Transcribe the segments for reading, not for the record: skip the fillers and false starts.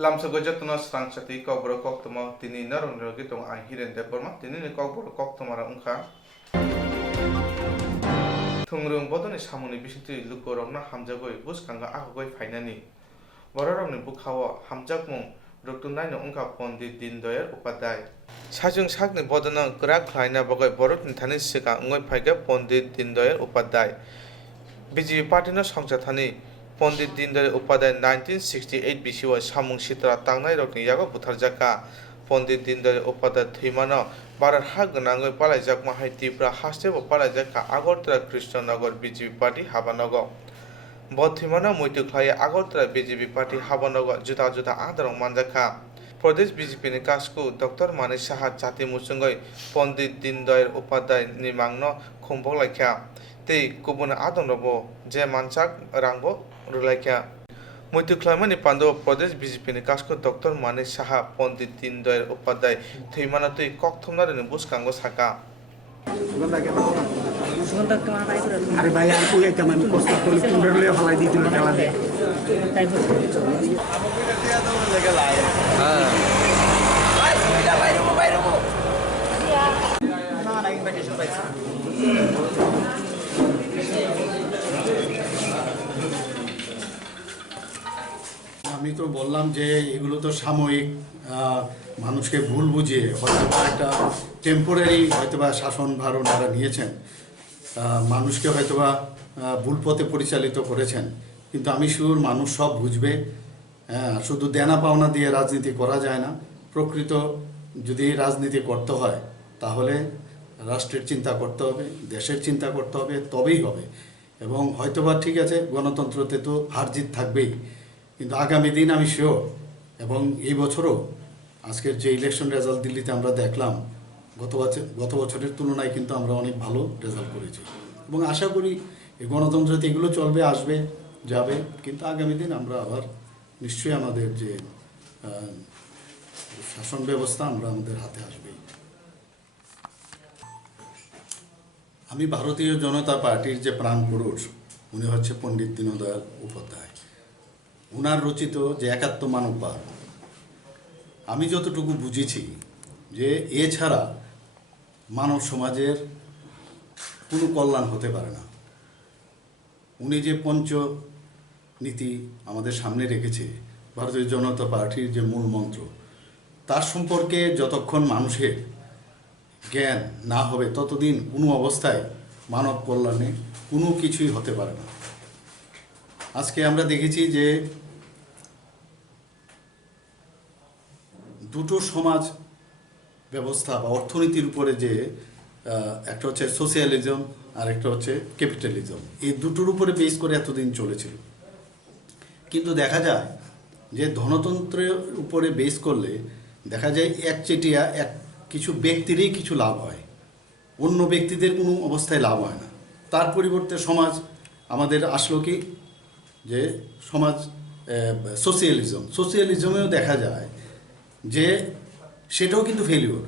Lamsago jatno Swrangchati Kokborok Koktwma tini narondrogi tong ang hiren deporma tini ni Kokborok Koktwma ra ungkha thungrung bodoni samuni bisingtui lukorokno hamjagoi buskanga ahogoi phainani bororokni bukhao hamjakmung ruktunai no ungkha Pondit Dindayal Upadhyay sajung sakni bodona kwrak khlaina bagoi borokni thani sika ungoi phaiga Pondit Dindayal Upadhyay BJP party no Swrangchati Pondit Dindayal Upadhyay 1968 BC samung sitra tangnai rokni yago butharjaka Pondit Dindayal Upadhyay thimano barar ha gwnangoi palaijakma hai Tripura hastebo palaijaka Agartala Krishnanagar BJP party habanogo bo thimano muitu khlai Agartala BJP party habanogo juta juta adarong manjaka Pradesh BJP ni kasku Dr. Mani Saha Jati Musungoi Pondit Dindayal Upadhyay ni mangno khungbok laikha tei kubun adonrobo je manchak rangbo rulaikha muitu khlaimani pando Pradesh BJP ni kasku Dr. Mani Saha Pondit Dindayal Upadhyay thimano tui kokthumna reni buskango saka আরে ভাই আর কই একটা আমি কষ্ট করে কুন্ডার লয়ে ফলাই দিছিল খেলা দিয়ে তাই হ্যাঁ বাইরে না ইনভাইটেশন পাইছি আমি তো বললাম যে এগুলো তো সাময়িক মানুষকে ভুল বুঝিয়ে হয়তো একটা টেম্পোরারি হয়তোবা শাসন ভার ওনারা নিয়েছেন মানুষকে হয়তোবা ভুল পথে পরিচালিত করেছেন কিন্তু আমি শিওর মানুষ সব বুঝবে শুধু দেনা পাওনা দিয়ে রাজনীতি করা যায় না প্রকৃত যদি রাজনীতি করতে হয় তাহলে রাষ্ট্রের চিন্তা করতে হবে দেশের চিন্তা করতে হবে তবেই হবে এবং হয়তোবা ঠিক আছে গণতন্ত্রতে তো হার জিত থাকবেই কিন্তু আগামী দিন আমি শিওর এবং এই বছরও আজকের যে ইলেকশন রেজাল্ট দিল্লিতে আমরা দেখলাম গত বছরের তুলনায় কিন্তু আমরা অনেক ভালো রেজাল্ট করেছি এবং আশা করি এই গণতন্ত্রতে এগুলো চলবে আসবে যাবে কিন্তু আগামী দিন আমরা আবার নিশ্চয়ই আমাদের যে শাসন ব্যবস্থা আমরা আমাদের হাতে আসবেই আমি ভারতীয় জনতা পার্টির যে প্রাণ পুরুষ উনি হচ্ছে পণ্ডিত দীনদয়াল উপাধ্যায় উনার রচিত যে একাত্ম মানববাদ আমি যতটুকু বুঝেছি যে এছাড়া মানব সমাজের কোনো কল্যাণ হতে পারে না উনি যে পঞ্চনীতি আমাদের সামনে রেখেছে ভারতীয় জনতা পার্টির যে মূল মন্ত্র তার সম্পর্কে যতক্ষণ মানুষের জ্ঞান না হবে ততদিন কোনো অবস্থায় মানব কল্যাণে কোনো কিছুই হতে পারে না আজকে আমরা দেখেছি যে দুটো সমাজ ব্যবস্থা বা অর্থনীতির উপরে যে একটা হচ্ছে সোশিয়ালিজম আর একটা হচ্ছে ক্যাপিটালিজম এই দুটোর উপরে বেস করে এতদিন চলেছিল কিন্তু দেখা যায় যে ধনতন্ত্রের উপরে বেস করলে দেখা যায় একচেটিয়া কিছু ব্যক্তিরই কিছু লাভ হয় অন্য ব্যক্তিদের কোনো অবস্থায় লাভ হয় না তার পরিবর্তে সমাজ আমাদের আসলো কি যে সমাজ সোশিয়ালিজমেও দেখা যায় যে সেটাও কিন্তু ফেলিওর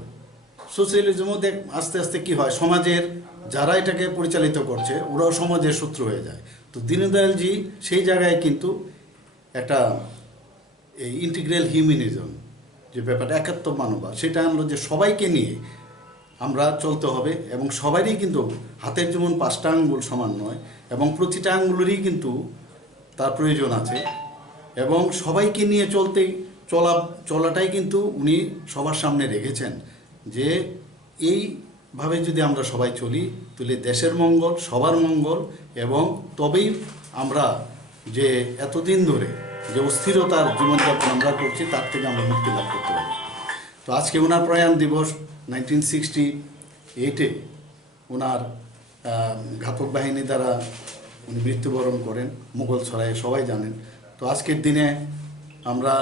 সোশিয়ালিজমও আস্তে আস্তে কি হয় সমাজের যারা এটাকে পরিচালিত করছে ওরাও সমাজের শত্রু হয়ে যায় তো দীনদয়ালজি সেই জায়গায় কিন্তু একটা এই ইন্টিগ্রাল হিউম্যানিজম যে ব্যাপারটা একাত্ম মানববাদ সেটা আনলো যে সবাইকে নিয়ে আমরা চলতে হবে এবং সবারই কিন্তু হাতের যেমন 5টা আঙ্গুল সমান নয় এবং প্রতিটা আঙ্গুলেরই কিন্তু তার প্রয়োজন আছে এবং সবাইকে নিয়ে চলাটাই কিন্তু উনি সবার সামনে রেখেছেন যে এইভাবে যদি আমরা সবাই চলি তাহলে দেশের মঙ্গল সবার মঙ্গল এবং তবেই আমরা যে এতদিন ধরে যে অস্থিরতার জীবনযাপন আমরা করছি তার থেকে আমরা মুক্তি লাভ করতে পারি তো আজকে ওনার প্রয়াণ দিবস 1968-এ ওনার ঘাতক বাহিনী দ্বারা উনি মৃত্যুবরণ করেন মুঘলসরায়ে সবাই জানেন তো আজকের দিনে আমরা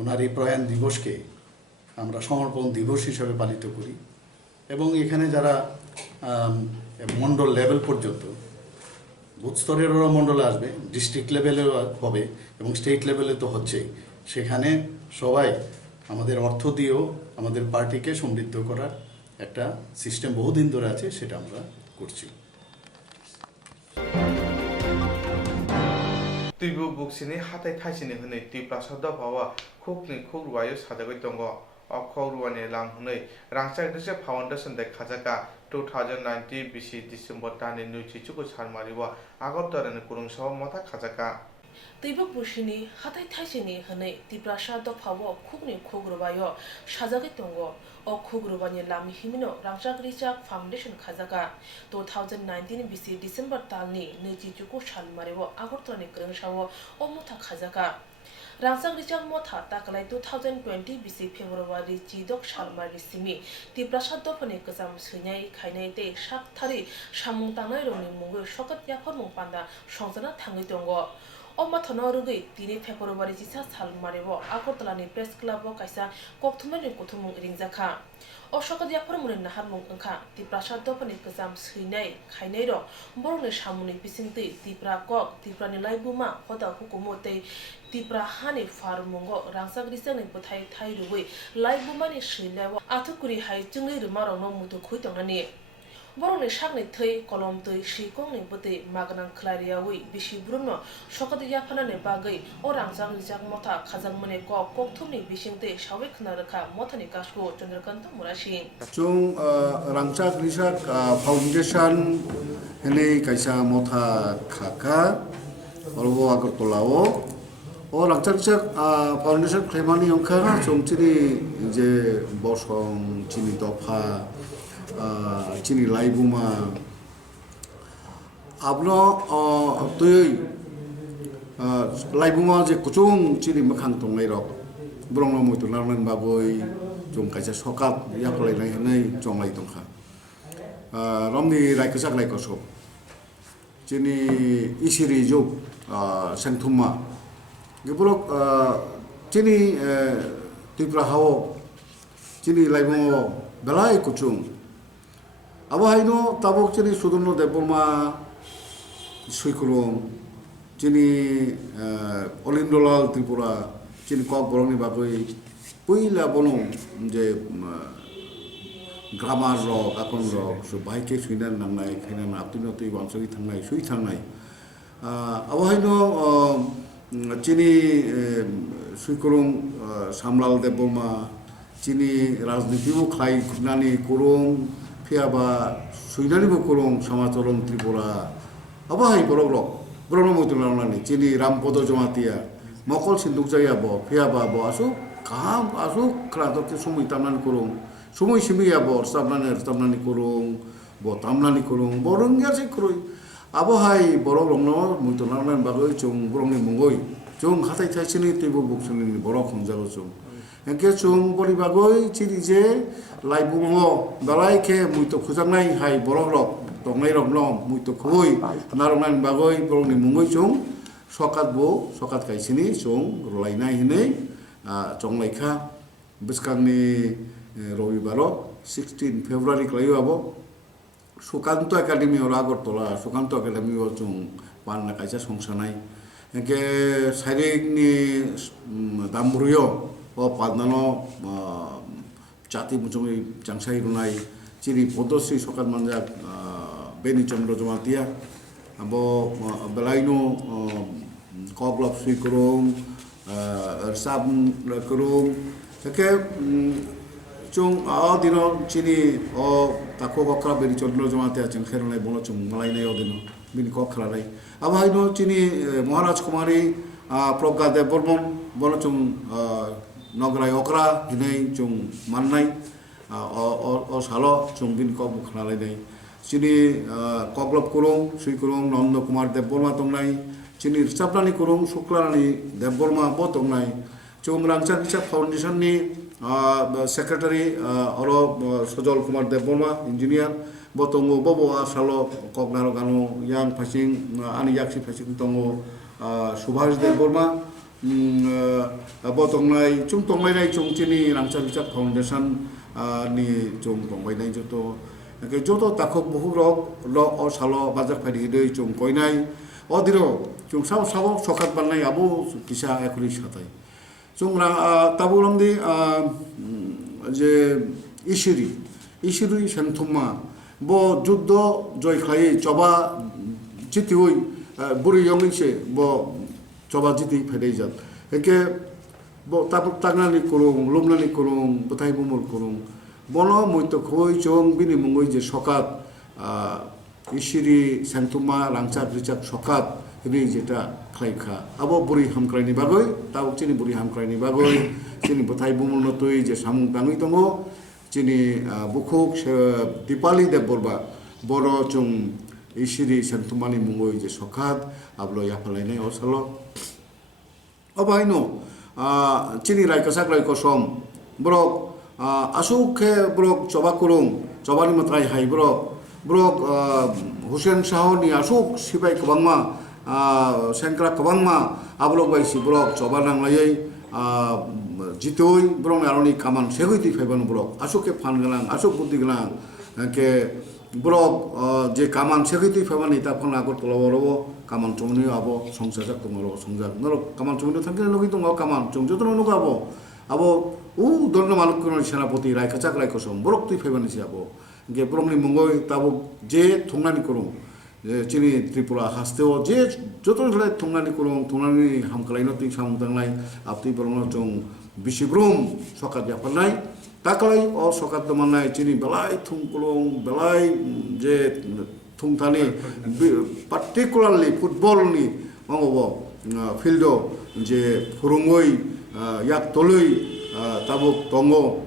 ওনার এই প্রয়াণ দিবসকে আমরা সমর্পণ দিবস হিসেবে পালিত করি এবং এখানে যারা মণ্ডল লেভেল পর্যন্ত বুথ স্তরেরও মণ্ডলে আসবে ডিস্ট্রিক্ট লেভেলেও হবে এবং স্টেট লেভেলে তো হচ্ছেই সেখানে সবাই আমাদের অর্থ দিয়েও আমাদের পার্টিকে সমৃদ্ধ করার একটা সিস্টেম বহুদিন ধরে আছে সেটা আমরা করছি tuibu buksini hatai thaisini hwnwi tui prasad phawa khukni khukruwayo sajagoi tongo o khukruwani lam hwnwi Swrangchati Foundation dai khajaka 2019 bisi December tani nuichi chuku salmariwa Agartalani kurungsaba motha khajaka Tibuk bushini hatai thaisini hwnwi tui prasad phawa khukni khukruwayo sajagoi tongo o khukruwani lam himino Swrangchati Foundation khajaka 2019 bisi December tani nuichi chuku salmariwa Agartalani kurungsaba o motha khajaka Swrangchati motha takalai 2020 bisi February chidok salmari simi tui prasad phani kajam swnai khainai tei sakthari samung tangnai rokni mungo sokat yaphor mung panda songjana thangui tongo o mathano rugui 3 February chisa salmaribo Agartalani Press Club o kaisa Koktwma ni kuthumung ringjaka o sokat yaphor muni nahar mung wngkha tui prasad phani kajam swnai khainai ro borokni samungni bisingtui tipra kok tiprani laibuma hoda hukumu tei tipra hani farmungo Swrangchati ni buthai thai rugui laibumani swilawo athukuri hai chungli rumarokno mutu khui tongnani borokni sakni thei kolom tui sikongni buti magnang khlariyawi bisi brumno sokat yaphanani bagui o Swrangchati motha khajangmani kok Koktwmni bisingtui sawi khwnarokha mothani kasku Chandrakanta Murasing chung Swrangchati Foundation hene kaisa motha khaka orobo Agartalao o Swrangchati Foundation khlaimani ongkha chung chini je bosong chini dopha chini laibuma abno tui laibuma je kuchung chini makhang tonglai rok brongno muitu narman baboi chung kaisa sokat yaklai nai hanai chonglai tongkha romni raikasak raikosok chini isiri juk sengthumma geborok chini tipra hao chini laibuma belai kuchung abo haino tabok chini sudurno deborma suikurung chini olindolal tripura chini kokborok ni bagui puila bono je grammar rok akon rok so baike suinan nangnai khainan aptino tui wangsogi thangnai sui thangnai abo haino chini suikurung samlal deborma chini rajniti bu khlai khunani kurung phiaba suinani bu kurung samacharon tripura abahai borok borok mutunani chini rampodo jomatia mokol sinduk jaya bo phiaba bo asu kam asu kradok ke sumui tamnan kurung sumui simiya bo tamnani kurung bo tamnani kurung borong gasi kurui abahai borok rongno mutunani bagoi chung borongni mungoi chung khatai thaisini tibu buksuni borok khongjalo chung engke chung bori bagoi chiri je laibumo balai ke muito khujangnai hai borok rok tongnai rok no muito khoi narongnan bagoi borokni mungoi chung sokat kaisini chung rolainai hinei chonglaikha biskangni robibaro 16 February klayo abo Sukanto Academy or Agartala Sukanto Academy o chung panna kaisa songsanai engke sairik ni damruyo o padnano jati muchungi jangsai runai chiri podosri sokat manjak beni chandra jomatia abo belaino koglop sui kurung sab kurung sake chung dino chini o tako kokra beni chandra jomatia changkhai runai bono chung malai nai odino bini kokra nai abo haino chini Maharaj Kumari Prabga Dev Burman bono chung nograi okra hinai chung mannai o salo chung bin kok bukhnalai nai chini koglop kurung sui kurung Nanda Kumar Dev Burma tongnai chini Chaplani kurung Shuklani Dev Burma bo tongnai chung Swrangchati Foundation ni secretary oro Sojol Kumar Dev Burma engineer bo tongo bobo salo koknaro gano yang phasing ani yaksi phasing tongo Subhash Dev Burma botongnai chung tongnai nai chung chini Swrangchati Foundation ni chung tongnai nai joto takok buhurok lo o salo bajak phadi dei chung koinai odiro chung sao sokat banai abu kisa ekuri satai chung tabulomdi je isiri sengthumma bo juddo joy khai choba chitioi buri yongise bo coba jiti fedai jat eke bo tapuk tangnani kurung lumnani kurung betai bumul kurung bono muito khoi chong bini mungoi je sokat isiri santuma langchak richak sokat ini jeta khlaikha abo buri hamkraini bagoi tabuk chini buri hamkraini bagoi chini betai bumul notoi je samung tangui tongo chini bukhuk dipali de borba boro chung isiri santumani mungoi je sokat ablo ya palainai osalo abaino chini rai kasak rai kosom brok asuk ke brok coba kurung coba ni matrai hai brok Hussein Shah ni asuk sibai kabangma sengkra kabangma ablok bai si brok coba nang layai jitoi brok naroni kaman segoi ti faiban brok asuk ke fan galang asuk buddhi galang ke brok je kaman segoi ti faiban ita phon agot tolaworobo kaman chongni abo songsajak tongoro songjak noro kaman chongni thangkene logi tongo kaman chongjotono nogabo abo donno manuk kono senapati rai kachak rai kosom brok ti faiban si abo ge brokni mongoi tabo je thongnani korong chini Tripura hasteo je joton jolai thongnani korong thongnani hamkalaino ti samungtangnai apti borno chong bisibrum sokat japanai taklai o sokat damanai chini belai thungkolong belai je thungthani particularly football ni mangobo fieldo je furungoi yak toloi tabuk tongo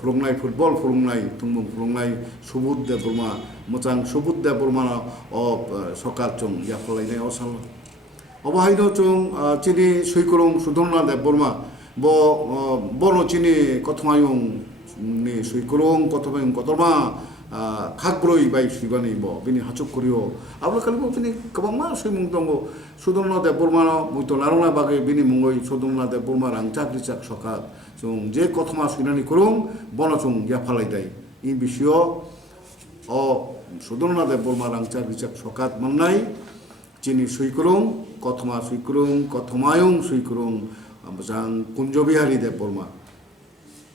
furungnai football furungnai tungmung furungnai subud de burma mochang subud de burma o sokat chung yapalainai osal obahaino chung chini suikurung sudonna de burma bono chini kothmayung ni suikurung kothmayung kotorma khakbroi bai suibani bo bini hachuk korio ablo kalbo bini kabangma suimung tongo sudonna de burma muito larona bagai bini mungoi sudonna de burma rangchak richak sokat chung je kothma suinani kurung bono chung yaphalai dai in bisio o sudonna de burma rangchak richak sokat mannai chini suikurung kothmayung suikurung amjang kunjobihari de burma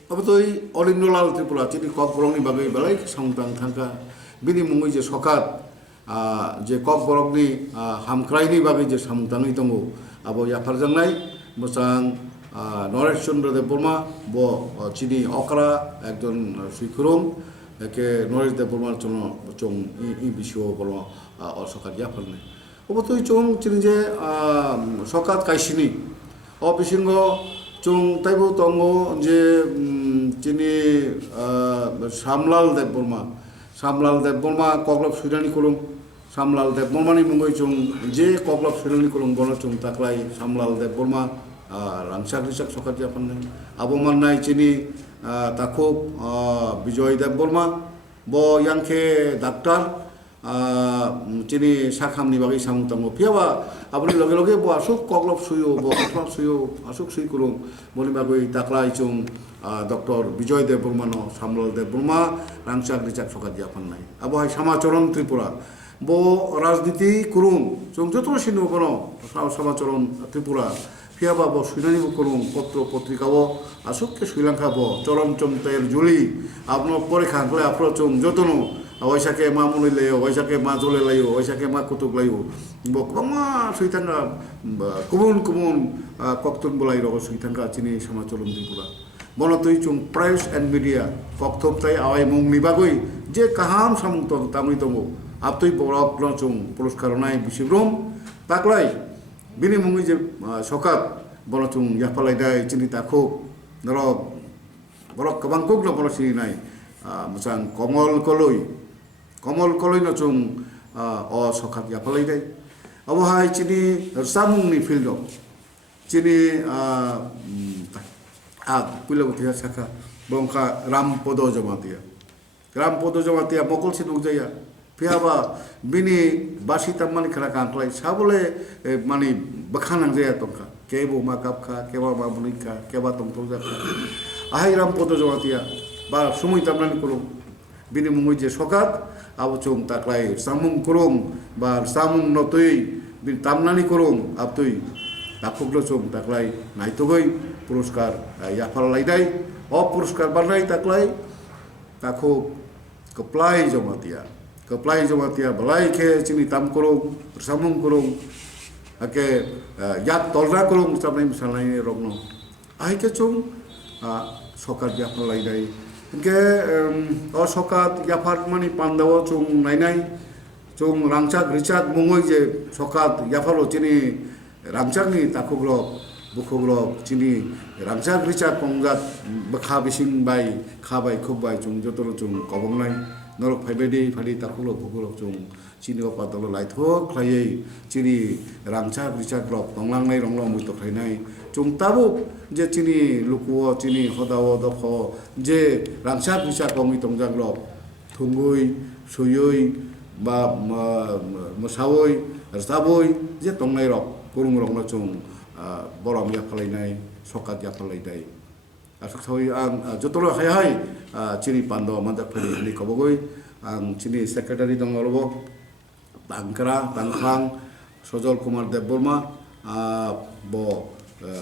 abotoi olindolal tripura chini kokborok ni bagai balai samtang thangka bini mungoi je sokat je kokborok ni hamkrai ni bagai je samtangi tongo abo yafarjangnai mosang Noresh Chandra de Burma bo chini okra ekjon suikurung eke Noresh de Burma chong i bisio bolo o sokat yafarne obotoi chong chini je sokat kaisini o bisingo chung taibu tongo je chini Samlal de Burma koklop suirani kurung Samlal de Burma ni mungoi chung je koklop suirani kurung bono chung taklai Samlal de Burma rangchak richak sokat japan abo mannai chini takuk Bijoy de Burma bo yangke daktar chini sakham ni bagi samung tango piaba aboni loge loge bo asuk koklop suyo bo koklop suyo asuk sui kurung boni bagoi taklai chung Dr. Bijoy de Burma no Samlal de Burma rangchak richak sokat japan nai abo hai samachoron Tripura bo rajniti kurung chung jotro sinu bono samachoron Tripura piaba bo suinani bo kurung potro potrika bo asuk ke Sri Lanka bo chorom chomter juli apno pore khangle apro chung jotono oisake ma munile oisake ma jole layo oisake ma kutuk layo bo kama suitanga kumun koktun bolai ro suitanga chini samachoron Tripura bonotoi chung press and media kokthop tai awai mung ni bagoi je kaham samung to tamui tongo aptoi borok no chung puruskar nai bisibrom taklai bini mungi je sokat bono chung yapalai dai chini takho noro borok kabangkok no bono sini nai musang komol koloi no chung o sokat yapalai dai abo hai chini samung ni fildo chini pula utia saka bongka rampodo jamatia mokol sinuk jaya piaba bini basi tamani khara kanklai sabole mani bakhanang jaya tongka kebo makapkha keba mabunika keba tongtolja ahai rampodo jamatia ba sumui tamani kurung bini mungoi je sokat abo chung taklai samung kurung ba samung notoi bin tamnani kurung aptoi takuklo chung taklai naitogoi puruskar yapal laidai o puruskar banai taklai takuk keplai jamatia balai ke chini tam kurung samung kurung ke yak tolra kolong sampai misalnya rogno ai ke chung sokat ya palai dai ke o sokat ya par mani pandawo chung nai chung rangchak richak mongoi je sokat ya palo chini rangchak ni takuglo bukuglo chini rangchak richak kongat bakha bising bai khabai khubbai chung jotoro chung kobong nai norok phaibedi phali takuglo bukuglo chung chini opa dolo laithok khlai chini rangchak richak rok tonglangnai ronglong muito khlainai chung tabu je chini lukuo chini hodawo dopho je rangchak richak kongi tongjak rok thungui suyui ba masawoi saboi je tongnai rok kurung rok no chung borom ya palainai sokat ya palaidai asuk sawi ang jotoro hai chini pando mandak phali ni kobogoi ang chini secretary dongolobo tangkra tangkhang sojol kumar debborma bo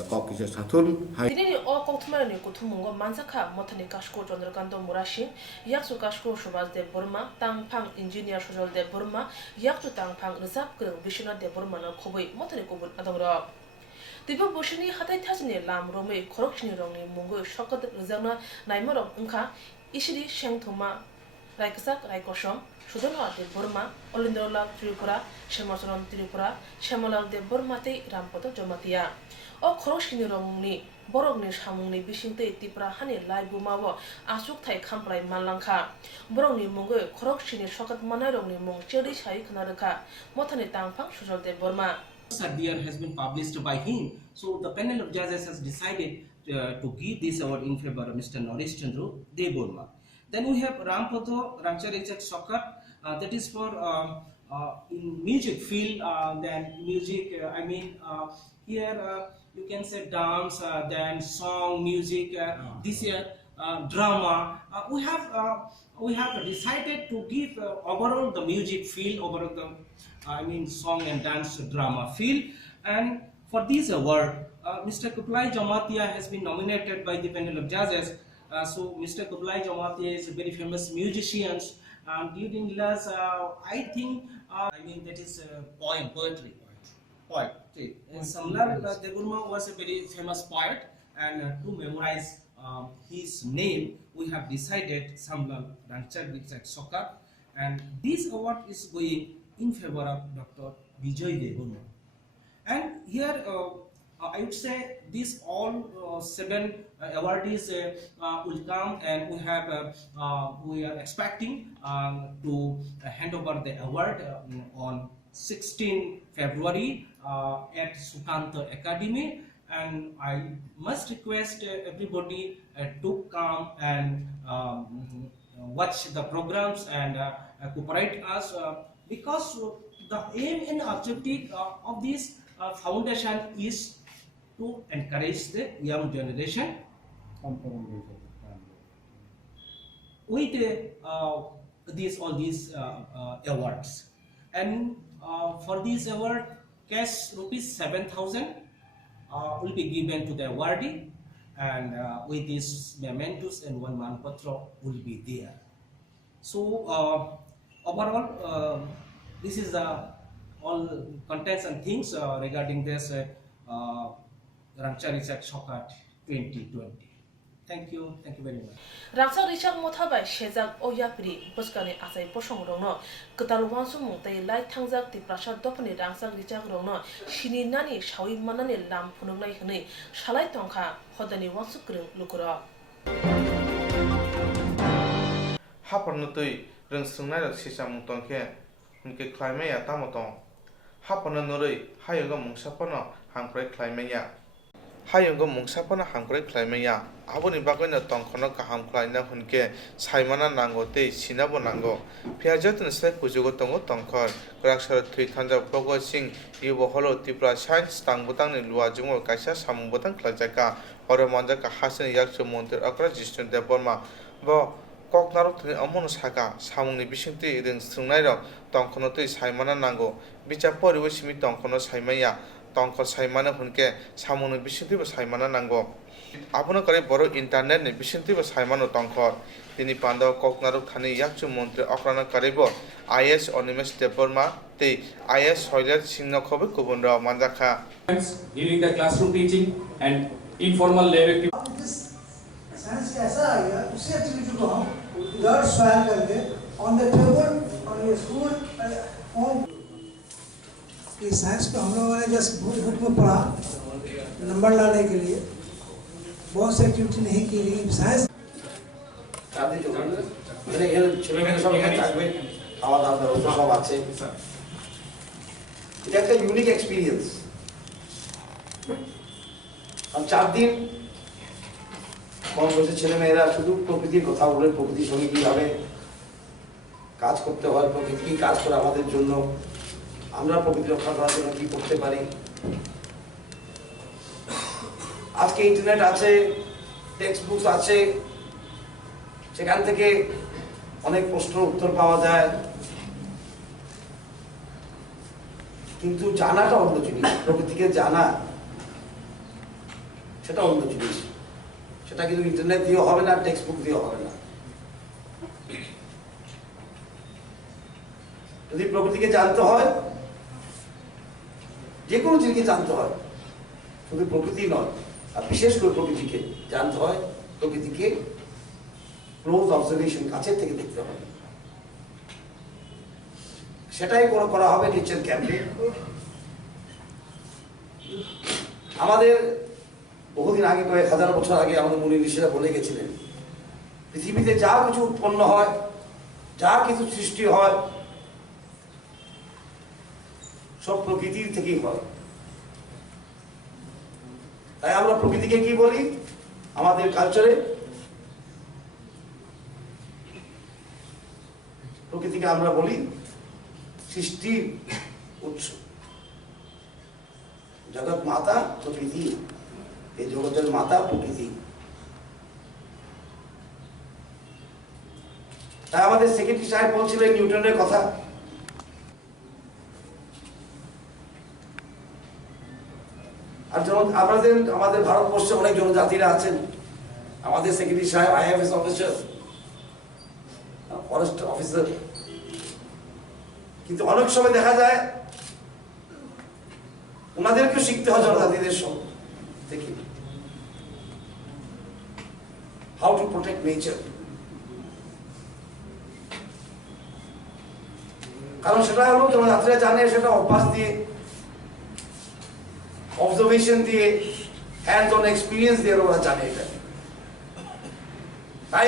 kokise sathun hai Dini o Koktwma ni kuthumung mansakha mothani kashko Chandrakanta Murashin yaksu kashko Subhas Dev Burma tangphang engineer Sojol Dev Burma yaksu tangphang Risap Krung Vishnu Dev Burma na khoboi mothani kubul adamra Tiba boshini hatai thasni lam rome khorokchni rongni mungo shokat rizana naimorok ungkha ishiri shengthoma raiksak raikoshom Sudhanwa Dev Burma Olindrolal Tripura Shemasoram Tripura Shemalal Dev Burma te Rampoto Jomatia o khoroshkini rongni borokni samungni bisingte tipra hani lai bumawo asuk thai khamprai manlangkha borokni mungo khoroshkini shokat manai rongni mung cheri sai khnarkha mothani tangphang Sojol Dev Burma Sadiyar has been published by him. So the panel of judges has decided to give this award in favor of Mr. Naresh Chandra Dev Burma. Then we have Rampatho Ramchari Sokat, that is for in music field, then music, here you can say dance, then song, music, this year drama. We have decided to give overall the music field, overall the song and dance drama field, and for this award, Mr. Kublai Jamatia has been nominated by the panel of judges. So Mr. Kublai Jamatia is a very famous musician. During last, I think, that is poetry. Samlar Deburma was a very famous poet, and to memorize his name, we have decided Samlar Ranchar Sokat, and this award is going in favor of Dr. Vijay Deburma. And here, I would say these all 7 awardees will come, and we are expecting to hand over the award on 16 February at Sukanta Academy. And I must request everybody to come and watch the programs and cooperate us, because the aim and objective of this foundation is to encourage the young generation with all these awards. And for this award, cash rupees 7,000 will be given to the awardee, and with these mementos and 1 manpatra will be there. So overall, this is all contents and things regarding this Ramchari Sokat 2020. Thank you very much. Rangsa Richard Mothabai Shezak Oyapri Buskani Asai Poshong Rono Katalwansum they light Tangzak the Prasha Dopani Rangsa Richard Rono Shini Nani Shawi Manani Lam Pununai Hane Shalai Tonka Hodani Wansukru Lukura Hapanutui Rung Sunai Sisa Mutonke Unke Climea Tamotong Hapana Nuri Hayaga Mungsapana Hankre Climea Hayaga Mungsapana Hankre Climea Abuni Bagana Tonkono Kaham Kleina Hunke Saimana Nango Te Sinabo Nango Piajatin Sek Pujugotongo Tonkor Graksar Twitanja Pogo Sing Yubo Holo Tipra Shine Stang Butang in Luajumo Kasha Sambutan Klajaka Horamanjaka Hasan Yaksu Monter Akra Jistun de Burma Bo Koknarok Amon Saka Samuni Bishinti in Sunairo Tonkono to Saimana Nango Bichapori Wishimi Tonkono Saimaya Tonko Saimana Hunke Samuni Bishinti was Saimana Nango আবনো করে বড় internet নি বিশিন্তিব সাইমানো তংখর তিনি পান্দাও ককনারক থানি ইয়াকচু মন্ত্রী অক্রানা কারিব আইএস অনিমেষ দেববর্মা তে আইএস সৈলের সিংনখবে কুবুনরাও মানজাখা during the classroom teaching and informal lab activities. Science कैसा आ गया उसी एक्टिविटी को हम दर स्वायल करके on the table on your school home ये साइंस को हम लोगों ने जस्ट बुक में पढ़ा नंबर लाने के लिए बहुत से एक्टिविटी नहीं की लेकिन साइंस ছেলেমেয়েরা সব এখানে থাকবে, খাওয়া দাওয়ার ব্যবস্থা সব আছে। এটা একটা ইউনিক এক্সপিরিয়েন্স। আর 4 দিন কম বয়সের ছেলেমেয়েরা শুধু প্রকৃতির কথা বলে, প্রকৃতির সঙ্গে কিভাবে কাজ করতে হয়, প্রকৃতি কি কাজ করে আমাদের জন্য, আমরা প্রকৃতি রক্ষা করার জন্য কি করতে পারি। আজকে ইন্টারনেট আছে, টেক্সট বুকস আছে, সেখান থেকে অনেক প্রশ্নের উত্তর পাওয়া যায়, কিন্তু জানাটা অন্য জিনিস। প্রকৃতিকে জানা সেটা অন্য জিনিস, সেটা কিন্তু ইন্টারনেট দিয়ে হবে না, টেক্সট বুক দিয়ে হবে না। যদি প্রকৃতিকে জানতে হয়, যে কোনো জিনিসকে জানতে হয়, শুধু প্রকৃতি নয়, আর বিশেষ করে প্রকৃতিকে জানতে হয়, প্রকৃতিকে ক্লোজ অবজারভেশন, কাছের থেকে দেখতে হবে। সেটাই করা হবে নেচার ক্যাম্পে। আমাদের বহুদিন আগে, কয়েক হাজার বছর আগে আমাদের মুনি ঋষিরা বলে গেছিলেন, পৃথিবীতে যা কিছু উৎপন্ন হয়, যা কিছু সৃষ্টি হয়, সব প্রকৃতির থেকেই হয়। তাই আমরা প্রকৃতিকে কি বলি আমাদের কালচারে? প্রকৃতিকে আমরা বলি সৃষ্টির উৎস। জগৎ মাতা প্রকৃতি, এই জগতের মাতা প্রকৃতি। তাই আমাদের সেক্রেটারি সাহেব বলছিলেন নিউটনের কথা। আর যেমন আমাদের ভারতবর্ষে অনেক জনজাতিরা আছেন, আমাদের সেক্রেটারি সাহেব আইএফএস অফিসার, ফরেস্ট অফিসার, কিন্তু অনেক সময় দেখা যায় ওনাদেরকেও শিখতে হয় জনজাতিদের থেকে হাউ টু প্রোটেক্ট নেচার। কারণ সেটা হলো জনজাতিরা জানে, সেটা অভ্যাস দিয়ে, অবজারভেশন দিয়ে, হ্যান্ডস অন এক্সপিরিয়েন্স দিয়ে ওরা জানে এটা। তাই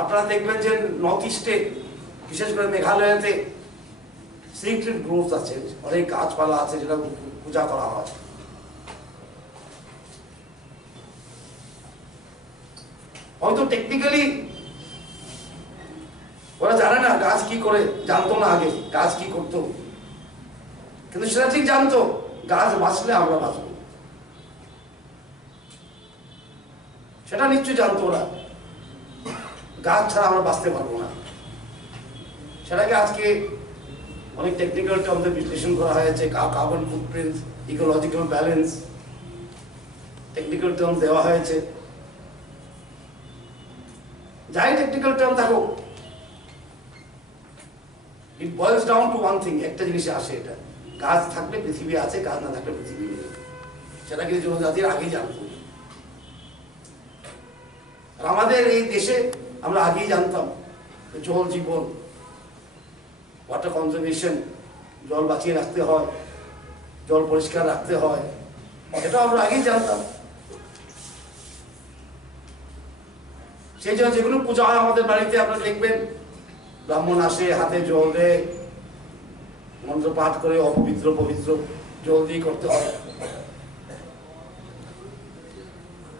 আপনারা দেখবেন যে নর্থ ইস্টে, বিশেষ করে মেঘালয়তে সিক্রেট গ্রোথ আছে, অনেক গাছপালা আছে যেটা পূজা করা হয়। হয়তো টেকনিক্যালি ওরা জানে না গাছ কি করে, জানতো না আগে গাছ কি করতো, কিন্তু সেটা ঠিক জানতো গাছ বাঁচলে আমরা বাঁচবো, সেটা নিশ্চয়ই জানতো ওরা। গাছ ছাড়া আমরা বাঁচতে পারবো না। সেটাকে আজকে অনেক টেকনিক্যাল টার্মে বিশ্লেষণ করা হয়েছে, carbon footprint, ecological balance, technical term দেওয়া হয়েছে। যাই টেকনিক্যাল টার্ম থাকুক, it boils down to one thing, একটা জিনিসে আসে এটা, গাছ থাকলে পৃথিবী আছে, গাছ না থাকলে পৃথিবী নেই। সেটা কিন্তু জনজাতির আগেই জানতো। আর আমাদের এই দেশে আমরা আগেই জানতাম জল জীবন, ওয়াটার কনজারভেশন, জল বাঁচিয়ে রাখতে হয়, জল পরিষ্কার রাখতে হয়, এটা আমরা আগেই জানতাম। সেই জন্য যেগুলো পূজা হয় আমাদের বাড়িতে, আপনারা দেখবেন ব্রাহ্মণ আসে, হাতে জল দেয়, মন্ত্র পাঠ করে অপবিত্র পবিত্র জল দিয়ে করতে হয়,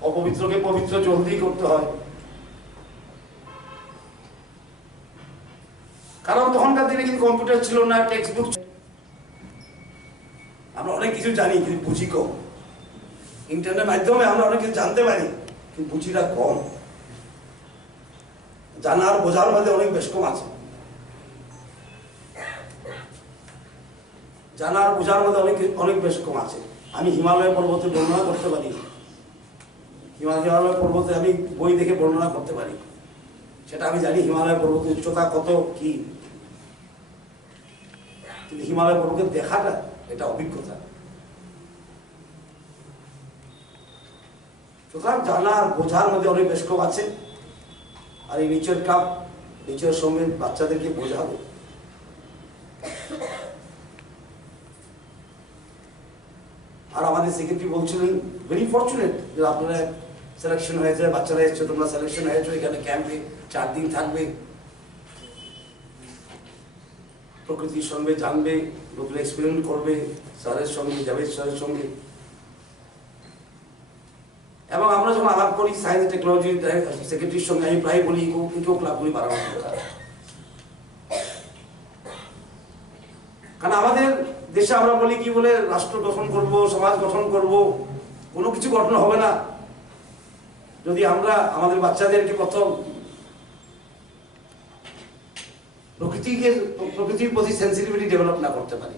অপবিত্রকে পবিত্র জল দিয়ে করতে হয়। কারণ তখনকার দিনে কিন্তু কম্পিউটার ছিল না, টেক্সট বুক, আমরা অনেক কিছু জানি কিন্তু বুঝি কম। ইন্টারনেটের মাধ্যমে আমরা অনেক কিছু জানতে পারি, কিন্তু বুঝিটা কম। জানার বোঝার মধ্যে অনেক বেশ কম আছে, জানার বোঝার মধ্যে অনেক বেশ কম আছে। আমি হিমালয় পর্বতে বর্ণনা করতে পারি, হিমালয় পর্বতে আমি বই দেখে বর্ণনা করতে পারি, সেটা আমি জানি হিমালয় পর্বতের উচ্চতা কত কি, কিন্তু হিমালয় পর্বতের দেখাটা এটা অভিজ্ঞতা। সুতরাং জানার বোঝার মধ্যে অনেক বেশ কম আছে। আর এই নেচার কাপ নেচার সঙ্গে বাচ্চাদেরকে বোঝাবে। আর আমাদের সেক্রেটারি বলছিলেন ভেরি ফর্চুনেট যে আপনারা সিলেকশন হয়েছে, বাচ্চারা এসছে, তোমরা সিলেকশন হয়েছো, এখানে ক্যাম্পে 4 দিন থাকবে, প্রকৃতির সঙ্গে জানবে, নতুন এক্সপেরিমেন্ট করবে স্যারের সঙ্গে, জাভেদ স্যারের সঙ্গে। এবং আমরা যখন আলাপ করি সায়েন্স টেকনোলজি সেক্রেটারির সঙ্গে, আমি প্রায় বলি ইকো ক্লাবগুলি বাড়ানোর কথা। কারণ আমাদের দেশে আমরা বলি কি বলে রাষ্ট্র গঠন করব, সমাজ গঠন করব, কোনো কিছু গঠন হবে না যদি আমরা আমাদের বাচ্চাদেরকে প্রথম প্রকৃতির প্রতি সেন্সিটিভিটি ডেভেলপ না করতে পারি।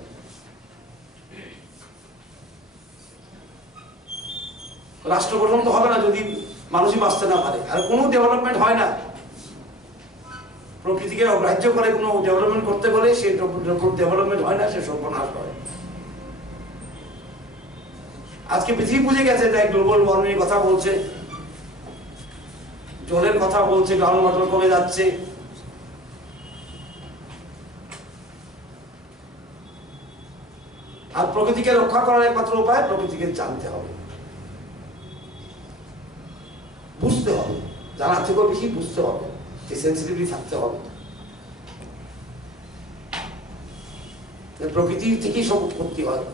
রাষ্ট্র গঠন তো হবে না যদি মানুষই বাঁচতে না পারে, আর কোনো ডেভেলপমেন্ট হয় না। প্রকৃতিকে অগ্রাহ্য করে কোনো ডেভেলপমেন্ট করতে গেলে সেই ডেভেলপমেন্ট হয় না, সে সর্বনাশ হয়। আজকে পৃথিবী বুঝে গেছে, তাই গ্লোবাল ওয়ার্মিং এর কথা বলছে, জলের কথা বলছে, গ্রাউন্ড ওয়াটার কমে যাচ্ছে। আর প্রকৃতিকে রক্ষা করার একমাত্র উপায় প্রকৃতিকে জানতে হবে, বুঝতে হবে, জানার থেকেও বেশি বুঝতে হবে, সেন্সিটিভিটি থাকতে হবে। প্রকৃতির থেকেই সব উৎপত্তি হয়।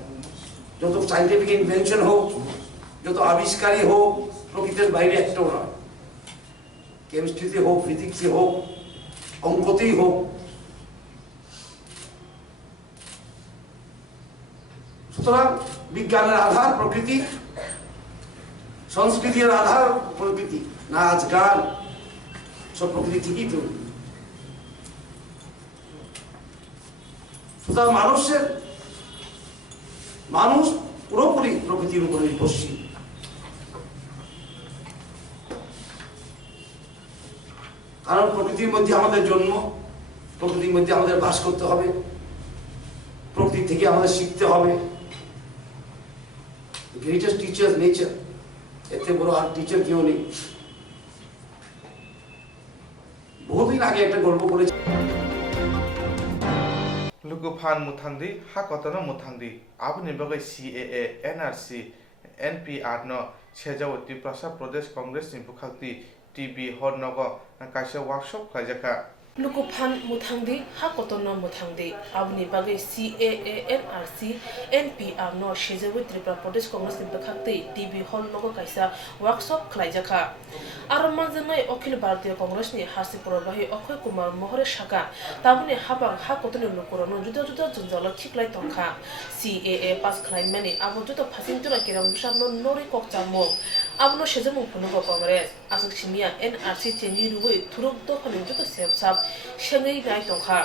যত সাইন্টিফিক ইনভেনশন হোক, যত আবিষ্কারই হোক, প্রকৃতির বাইরে একটাও নয়। কেমিস্ট্রিতে হোক, ফিজিক্সে হোক, অঙ্কতেই হোক। সুতরাং বিজ্ঞানের আধার প্রকৃতি, সংস্কৃতির আধার প্রকৃতি, নাচ গান সব প্রকৃতি ঠিকই তৈরি। সুতরাং মানুষ পুরোপুরি প্রকৃতির উপর নির্ভরশীল। কারণ প্রকৃতির মধ্যে আমাদের জন্ম, প্রকৃতির মধ্যে আমাদের বাস করতে হবে, প্রকৃতি থেকে আমাদের শিখতে হবে। গ্রেটেস্ট টিচার নেচার, এতে বড় আর টিচার কেউ নেই। বহুদিন আগে একটা গল্প করেছি। লুকুফান মুথাংদি হাকতন মুথাংদি আবনি বাগै CAA NRC NPR no সেজাও ত্রিপুরা প্রদেশ কংগ্রেস नि बुखाक्ति TV হরনগ কাইসা ওয়ার্কশপ খাইজাকা লুকুফান মুথাংদি হাকতন মুথাংদি আবনি বাগै CAA NRC NPR no সেজাও ত্রিপুরা প্রদেশ কংগ্রেস नि बुखाक्ति TV হরনগ কাইসা ওয়ার্কশপ খাইজাকা আর মানজানাই অখিল ভারতীয় কংগ্রেস नि হাসি প্রবাহী অক্ষয় কুমার মোহরের শাখা তাবনি হাবাং হাকতনি লুকুরনো জুদা জুদা জঞ্জাল ঠিকলাই তংখা CAA পাস খাইমানি আবো যত ফাসিং জোরা কেরাম সামনো নরি ককচামো আবনো সেজামু ফুনুগ কংগ্রেস আসক সিমিয়া NRC চেঙ্গি রুবই থুরুক দফানি যত সেবসাব সেঙ্গি নাই তংখা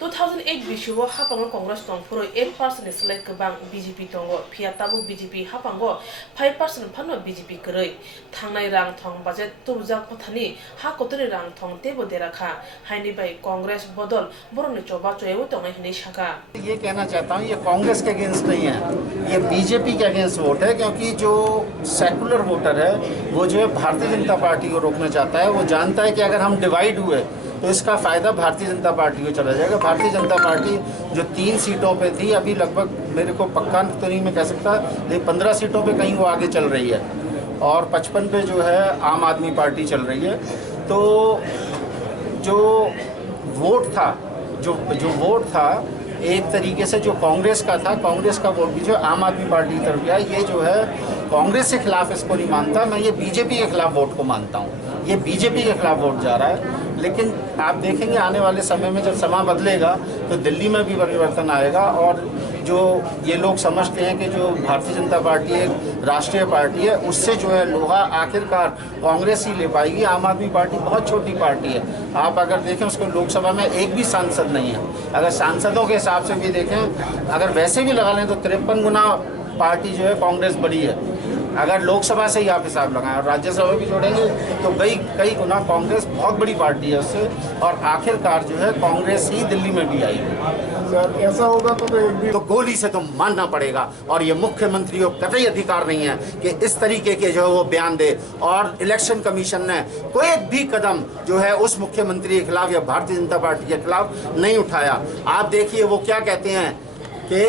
2008 बिशुआव हापांग कांग्रेस दंफोर 8% सेलेक्ट गोबां BJP दंग फियाताबो BJP हापांग 5% फानो BJP गरै थांनाय रां थं बाजेट तुरजाक पथानि हा कतनि रां थं तेबो देराखा हाइनि बाय कांग्रेस बदल बरनि चोबा चोयव तंगाय हनि शाखा। ये कहना चाहता हूँ, ये कांग्रेस के अगेंस्ट नहीं है, ये बीजेपी के अगेंस्ट वोट है, क्योंकि जो सेकुलर वोटर है वो जो है भारतीय जनता पार्टी को रोकना चाहता है। वो जानता है कि अगर हम डिवाइड हुए तो इसका फायदा भारतीय जनता पार्टी को चला जाएगा। भारतीय जनता पार्टी जो 3 सीटों पे थी, अभी लगभग मेरे को पक्का तो नहीं मैं कह सकता, लेकिन 15 सीटों पे कहीं वो आगे चल रही है और 55 पे जो है आम आदमी पार्टी चल रही है। तो जो वोट था एक तरीके से जो कांग्रेस का था, कांग्रेस का वोट भी जो आम आदमी पार्टी की तरफ गया। ये जो है कांग्रेस के खिलाफ इसको नहीं मानता, मैं ये बीजेपी के खिलाफ वोट को मानता हूँ। ये बीजेपी के खिलाफ वोट जा रहा है। लेकिन आप देखेंगे आने वाले समय में जब समय बदलेगा तो दिल्ली में भी परिवर्तन आएगा और जो ये लोग समझते हैं कि जो भारतीय जनता पार्टी एक राष्ट्रीय पार्टी है, उससे जो है लोहा आखिरकार कांग्रेस ही ले पाएगी। आम आदमी पार्टी बहुत छोटी पार्टी है, आप अगर देखें उसको लोकसभा में एक भी सांसद नहीं है। अगर सांसदों के हिसाब से भी देखें, अगर वैसे भी लगा लें तो 53 गुना पार्टी जो है कांग्रेस बड़ी है। अगर लोकसभा से ही आप हिसाब लगाएं और राज्यसभा भी जोड़ेंगे तो कई गुना कांग्रेस बहुत बड़ी पार्टी है उससे, और आखिरकार जो है कांग्रेस ही दिल्ली में भी आई सर ऐसा होगा तो गोली से तो मानना पड़ेगा। और ये मुख्यमंत्री को कतई अधिकार नहीं है कि इस तरीके के जो है वो बयान दे। और इलेक्शन कमीशन ने कोई भी कदम जो है उस मुख्यमंत्री के खिलाफ या भारतीय जनता पार्टी के खिलाफ नहीं उठाया। आप देखिए वो क्या कहते हैं कि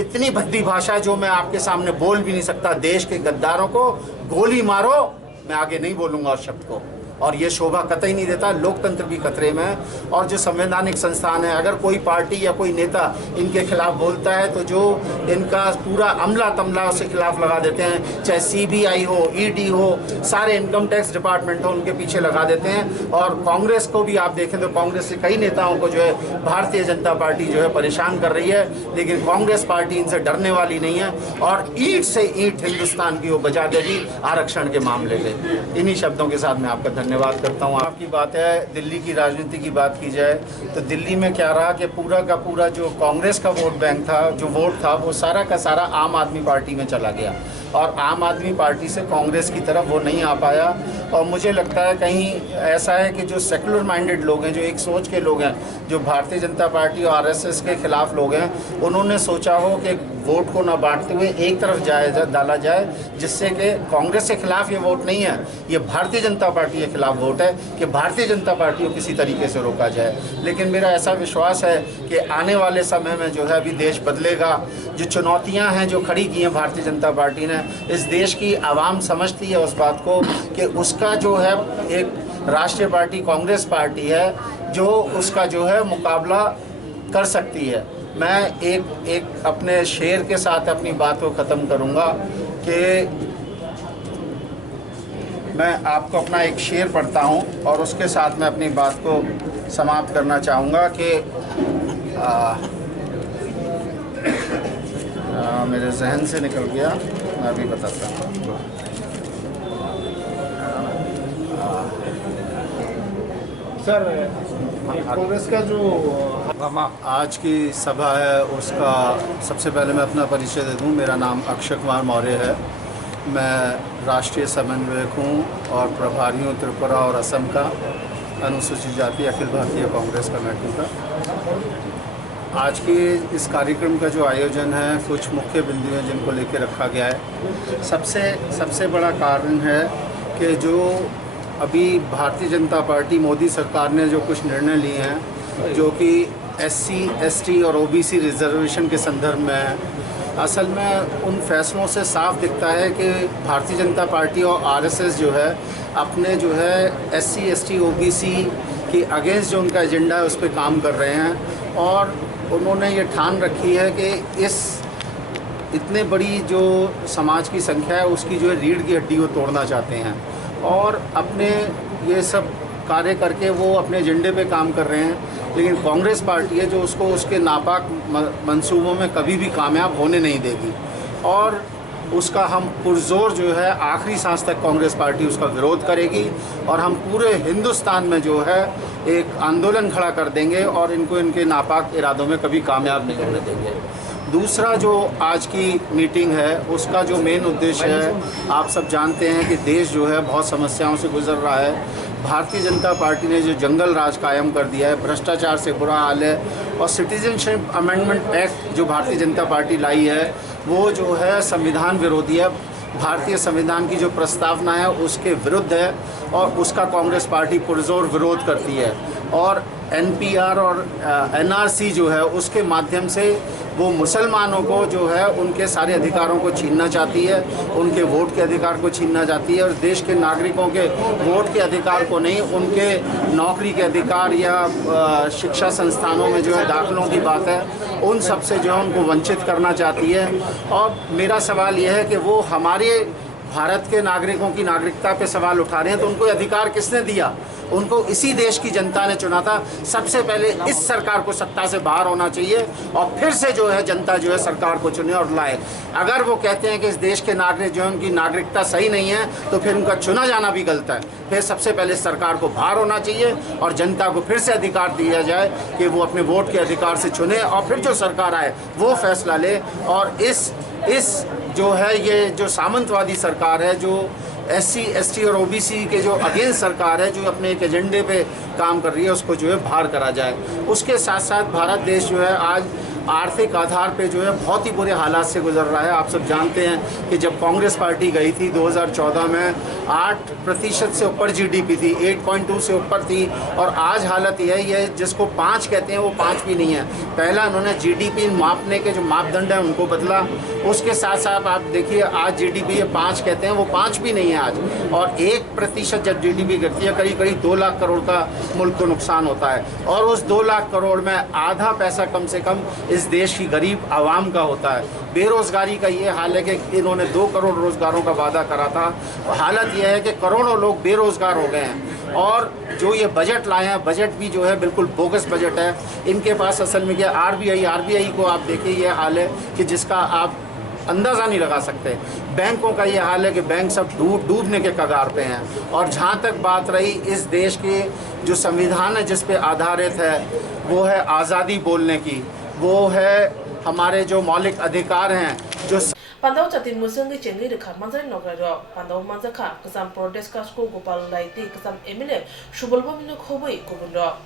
इतनी भद्दी भाषा जो मैं आपके सामने बोल भी नहीं सकता, देश के गद्दारों को गोली मारो, मैं आगे नहीं बोलूंगा उस शब्द को। और ये शोभा कतई नहीं देता, लोकतंत्र भी खतरे में है। और जो संवैधानिक संस्थान है, अगर कोई पार्टी या कोई नेता इनके खिलाफ बोलता है तो जो इनका पूरा अमला तमला उसके खिलाफ लगा देते हैं, चाहे CBI हो, ED हो, सारे इनकम टैक्स डिपार्टमेंट हो, उनके पीछे लगा देते हैं। और कांग्रेस को भी आप देखें तो कांग्रेस के कई नेताओं को जो है भारतीय जनता पार्टी जो है परेशान कर रही है, लेकिन कांग्रेस पार्टी इनसे डरने वाली नहीं है और ईंट से ईंट हिंदुस्तान की वो बजा देगी आरक्षण के मामले में। इन्हीं शब्दों के साथ मैं आपका धन्यवाद करता हूँ। आपकी बात है दिल्ली की राजनीति की बात की जाए तो दिल्ली में क्या रहा कि पूरा का पूरा जो कांग्रेस का वोट बैंक था, जो वोट था, वो सारा का सारा आम आदमी पार्टी में चला गया और आम आदमी पार्टी से कांग्रेस की तरफ वो नहीं आ पाया। और मुझे लगता है कहीं ऐसा है कि जो सेकुलर माइंडेड लोग हैं, जो एक सोच के लोग हैं, जो भारतीय जनता पार्टी और RSS के खिलाफ लोग हैं, उन्होंने सोचा हो कि वोट को ना बांटते हुए एक तरफ डाला जाए, जिससे कि कांग्रेस के खिलाफ ये वोट नहीं है, ये भारतीय जनता पार्टी के खिलाफ वोट है कि भारतीय जनता पार्टी को किसी तरीके से रोका जाए। लेकिन मेरा ऐसा विश्वास है कि आने वाले समय में जो है अभी देश बदलेगा। जो चुनौतियाँ हैं जो खड़ी की हैं भारतीय जनता पार्टी ने, इस देश की आवाम समझती है उस बात को कि उसका जो है एक राष्ट्रीय पार्टी कांग्रेस पार्टी है जो उसका जो है मुकाबला कर सकती है। मैं एक अपने शेर के साथ अपनी बात को ख़त्म करूँगा कि मैं आपको अपना एक शेर पढ़ता हूँ और उसके साथ मैं अपनी बात को समाप्त करना चाहूँगा कि मेरे जहन से निकल गया, मैं अभी बताता हूँ। सर कांग्रेस का जो आज की सभा है उसका सबसे पहले मैं अपना परिचय दे दूँ। मेरा नाम अक्षय कुमार मौर्य है। मैं राष्ट्रीय समन्वयक हूँ और प्रभारी हूँ त्रिपुरा और असम का, अनुसूचित जाति अखिल भारतीय कांग्रेस कमेटी का। आज के इस कार्यक्रम का जो आयोजन है, कुछ मुख्य बिंदु हैं जिनको लेकर रखा गया है। सबसे बड़ा कारण है कि जो अभी भारतीय जनता पार्टी मोदी सरकार ने जो कुछ निर्णय लिए हैं जो कि SC, ST और OBC रिजर्वेशन के संदर्भ में है, असल में उन फैसलों से साफ दिखता है कि भारतीय जनता पार्टी और RSS जो है अपने जो है SC, ST, OBC के अगेंस्ट जो उनका एजेंडा है उस पर काम कर रहे हैं। और उन्होंने ये ठान रखी है कि इस इतने बड़ी जो समाज की संख्या है उसकी जो है रीढ़ की हड्डी को तोड़ना चाहते हैं और अपने ये सब कार्य करके वो अपने एजेंडे पे काम कर रहे हैं। लेकिन कांग्रेस पार्टी है जो उसको उसके नापाक मंसूबों में कभी भी कामयाब होने नहीं देगी और उसका हम पुरजोर जो है आखिरी सांस तक कांग्रेस पार्टी उसका विरोध करेगी और हम पूरे हिंदुस्तान में जो है एक आंदोलन खड़ा कर देंगे और इनको इनके नापाक इरादों में कभी कामयाब नहीं होने देंगे। दूसरा जो आज की मीटिंग है उसका जो मेन उद्देश्य है, आप सब जानते हैं कि देश जो है बहुत समस्याओं से गुजर रहा है। भारतीय जनता पार्टी ने जो जंगल राज कायम कर दिया है, भ्रष्टाचार से बुरा हाल है और सिटीजनशिप अमेंडमेंट एक्ट जो भारतीय जनता पार्टी लाई है वो जो है संविधान विरोधी है, भारतीय संविधान की जो प्रस्तावना है उसके विरुद्ध है और उसका कांग्रेस पार्टी पुरजोर विरोध करती है। और NPR और NRC जो है उसके माध्यम से वो मुसलमानों को जो है उनके सारे अधिकारों को छीनना चाहती है, उनके वोट के अधिकार को छीनना चाहती है और देश के नागरिकों के वोट के अधिकार को नहीं, उनके नौकरी के अधिकार या शिक्षा संस्थानों में जो है दाखिलों की बात है, उन सब से जो है उनको वंचित करना चाहती है। और मेरा सवाल यह है कि वो हमारे भारत के नागरिकों की नागरिकता पे सवाल उठा रहे हैं तो उनको अधिकार किसने दिया? उनको इसी देश की जनता ने चुना था। सबसे पहले इस सरकार को सत्ता से बाहर होना चाहिए और फिर से जो है जनता जो है सरकार को चुने और लाए। अगर वो कहते हैं कि इस देश के नागरिक जो है उनकी नागरिकता सही नहीं है तो फिर उनका चुना जाना भी गलत है। फिर सबसे पहले सरकार को बाहर होना चाहिए और जनता को फिर से अधिकार दिया जाए कि वो अपने वोट के अधिकार से चुने और फिर जो सरकार आए वो फैसला ले। और इस जो है ये जो सामंतवादी सरकार है, जो SC ST और OBC के जो अगेंस्ट सरकार है, जो अपने एक एजेंडे पे काम कर रही है, उसको जो है बाहर करा जाए। उसके साथ साथ भारत देश जो है आज आर्थिक आधार पे जो है बहुत ही बुरे हालात से गुजर रहा है। आप सब जानते हैं कि जब कांग्रेस पार्टी गई थी 2014 में 8% से ऊपर GDP थी, 8.2 से ऊपर थी, और आज हालत यही है जिसको 5 कहते हैं वो 5 भी नहीं है। पहला उन्होंने GDP मापने के जो मापदंड है उनको बदला, उसके साथ साथ आप देखिए आज GDP 5 कहते हैं वो 5 भी नहीं है आज, और 1% जब GDP गिरती है करीब करीब 2 लाख करोड़ का मुल्क को नुकसान होता है, और उस 2 लाख करोड़ में आधा पैसा कम से कम इस देश की गरीब आवाम का होता है। बेरोजगारी का ये हाल है कि इन्होंने 2 करोड़ रोजगारों का वादा करा था, हालत यह है कि करोड़ों लोग बेरोजगार हो गए हैं। और जो ये बजट लाए हैं, बजट भी जो है बिल्कुल बोगस बजट है। इनके पास असल में क्या RBI को आप देखिए ये हाल है कि जिसका आप अंदाज़ा नहीं लगा सकते। बैंकों का ये हाल है कि बैंक सब डूबने के कगार पे हैं। और जहाँ तक बात रही इस देश के जो संविधान है जिस पे आधारित है, वो है आज़ादी बोलने की, वो है हमारे जो मौलिक अधिकार हैं जो Pandaw Chatin Musungi Chengi the Kamanza Nogaro, Pandaw Mazaka, Kazam Prodes Kasko Gopal Laiti, Kazam Emile, Shubulbamino Kobe, Kobundo.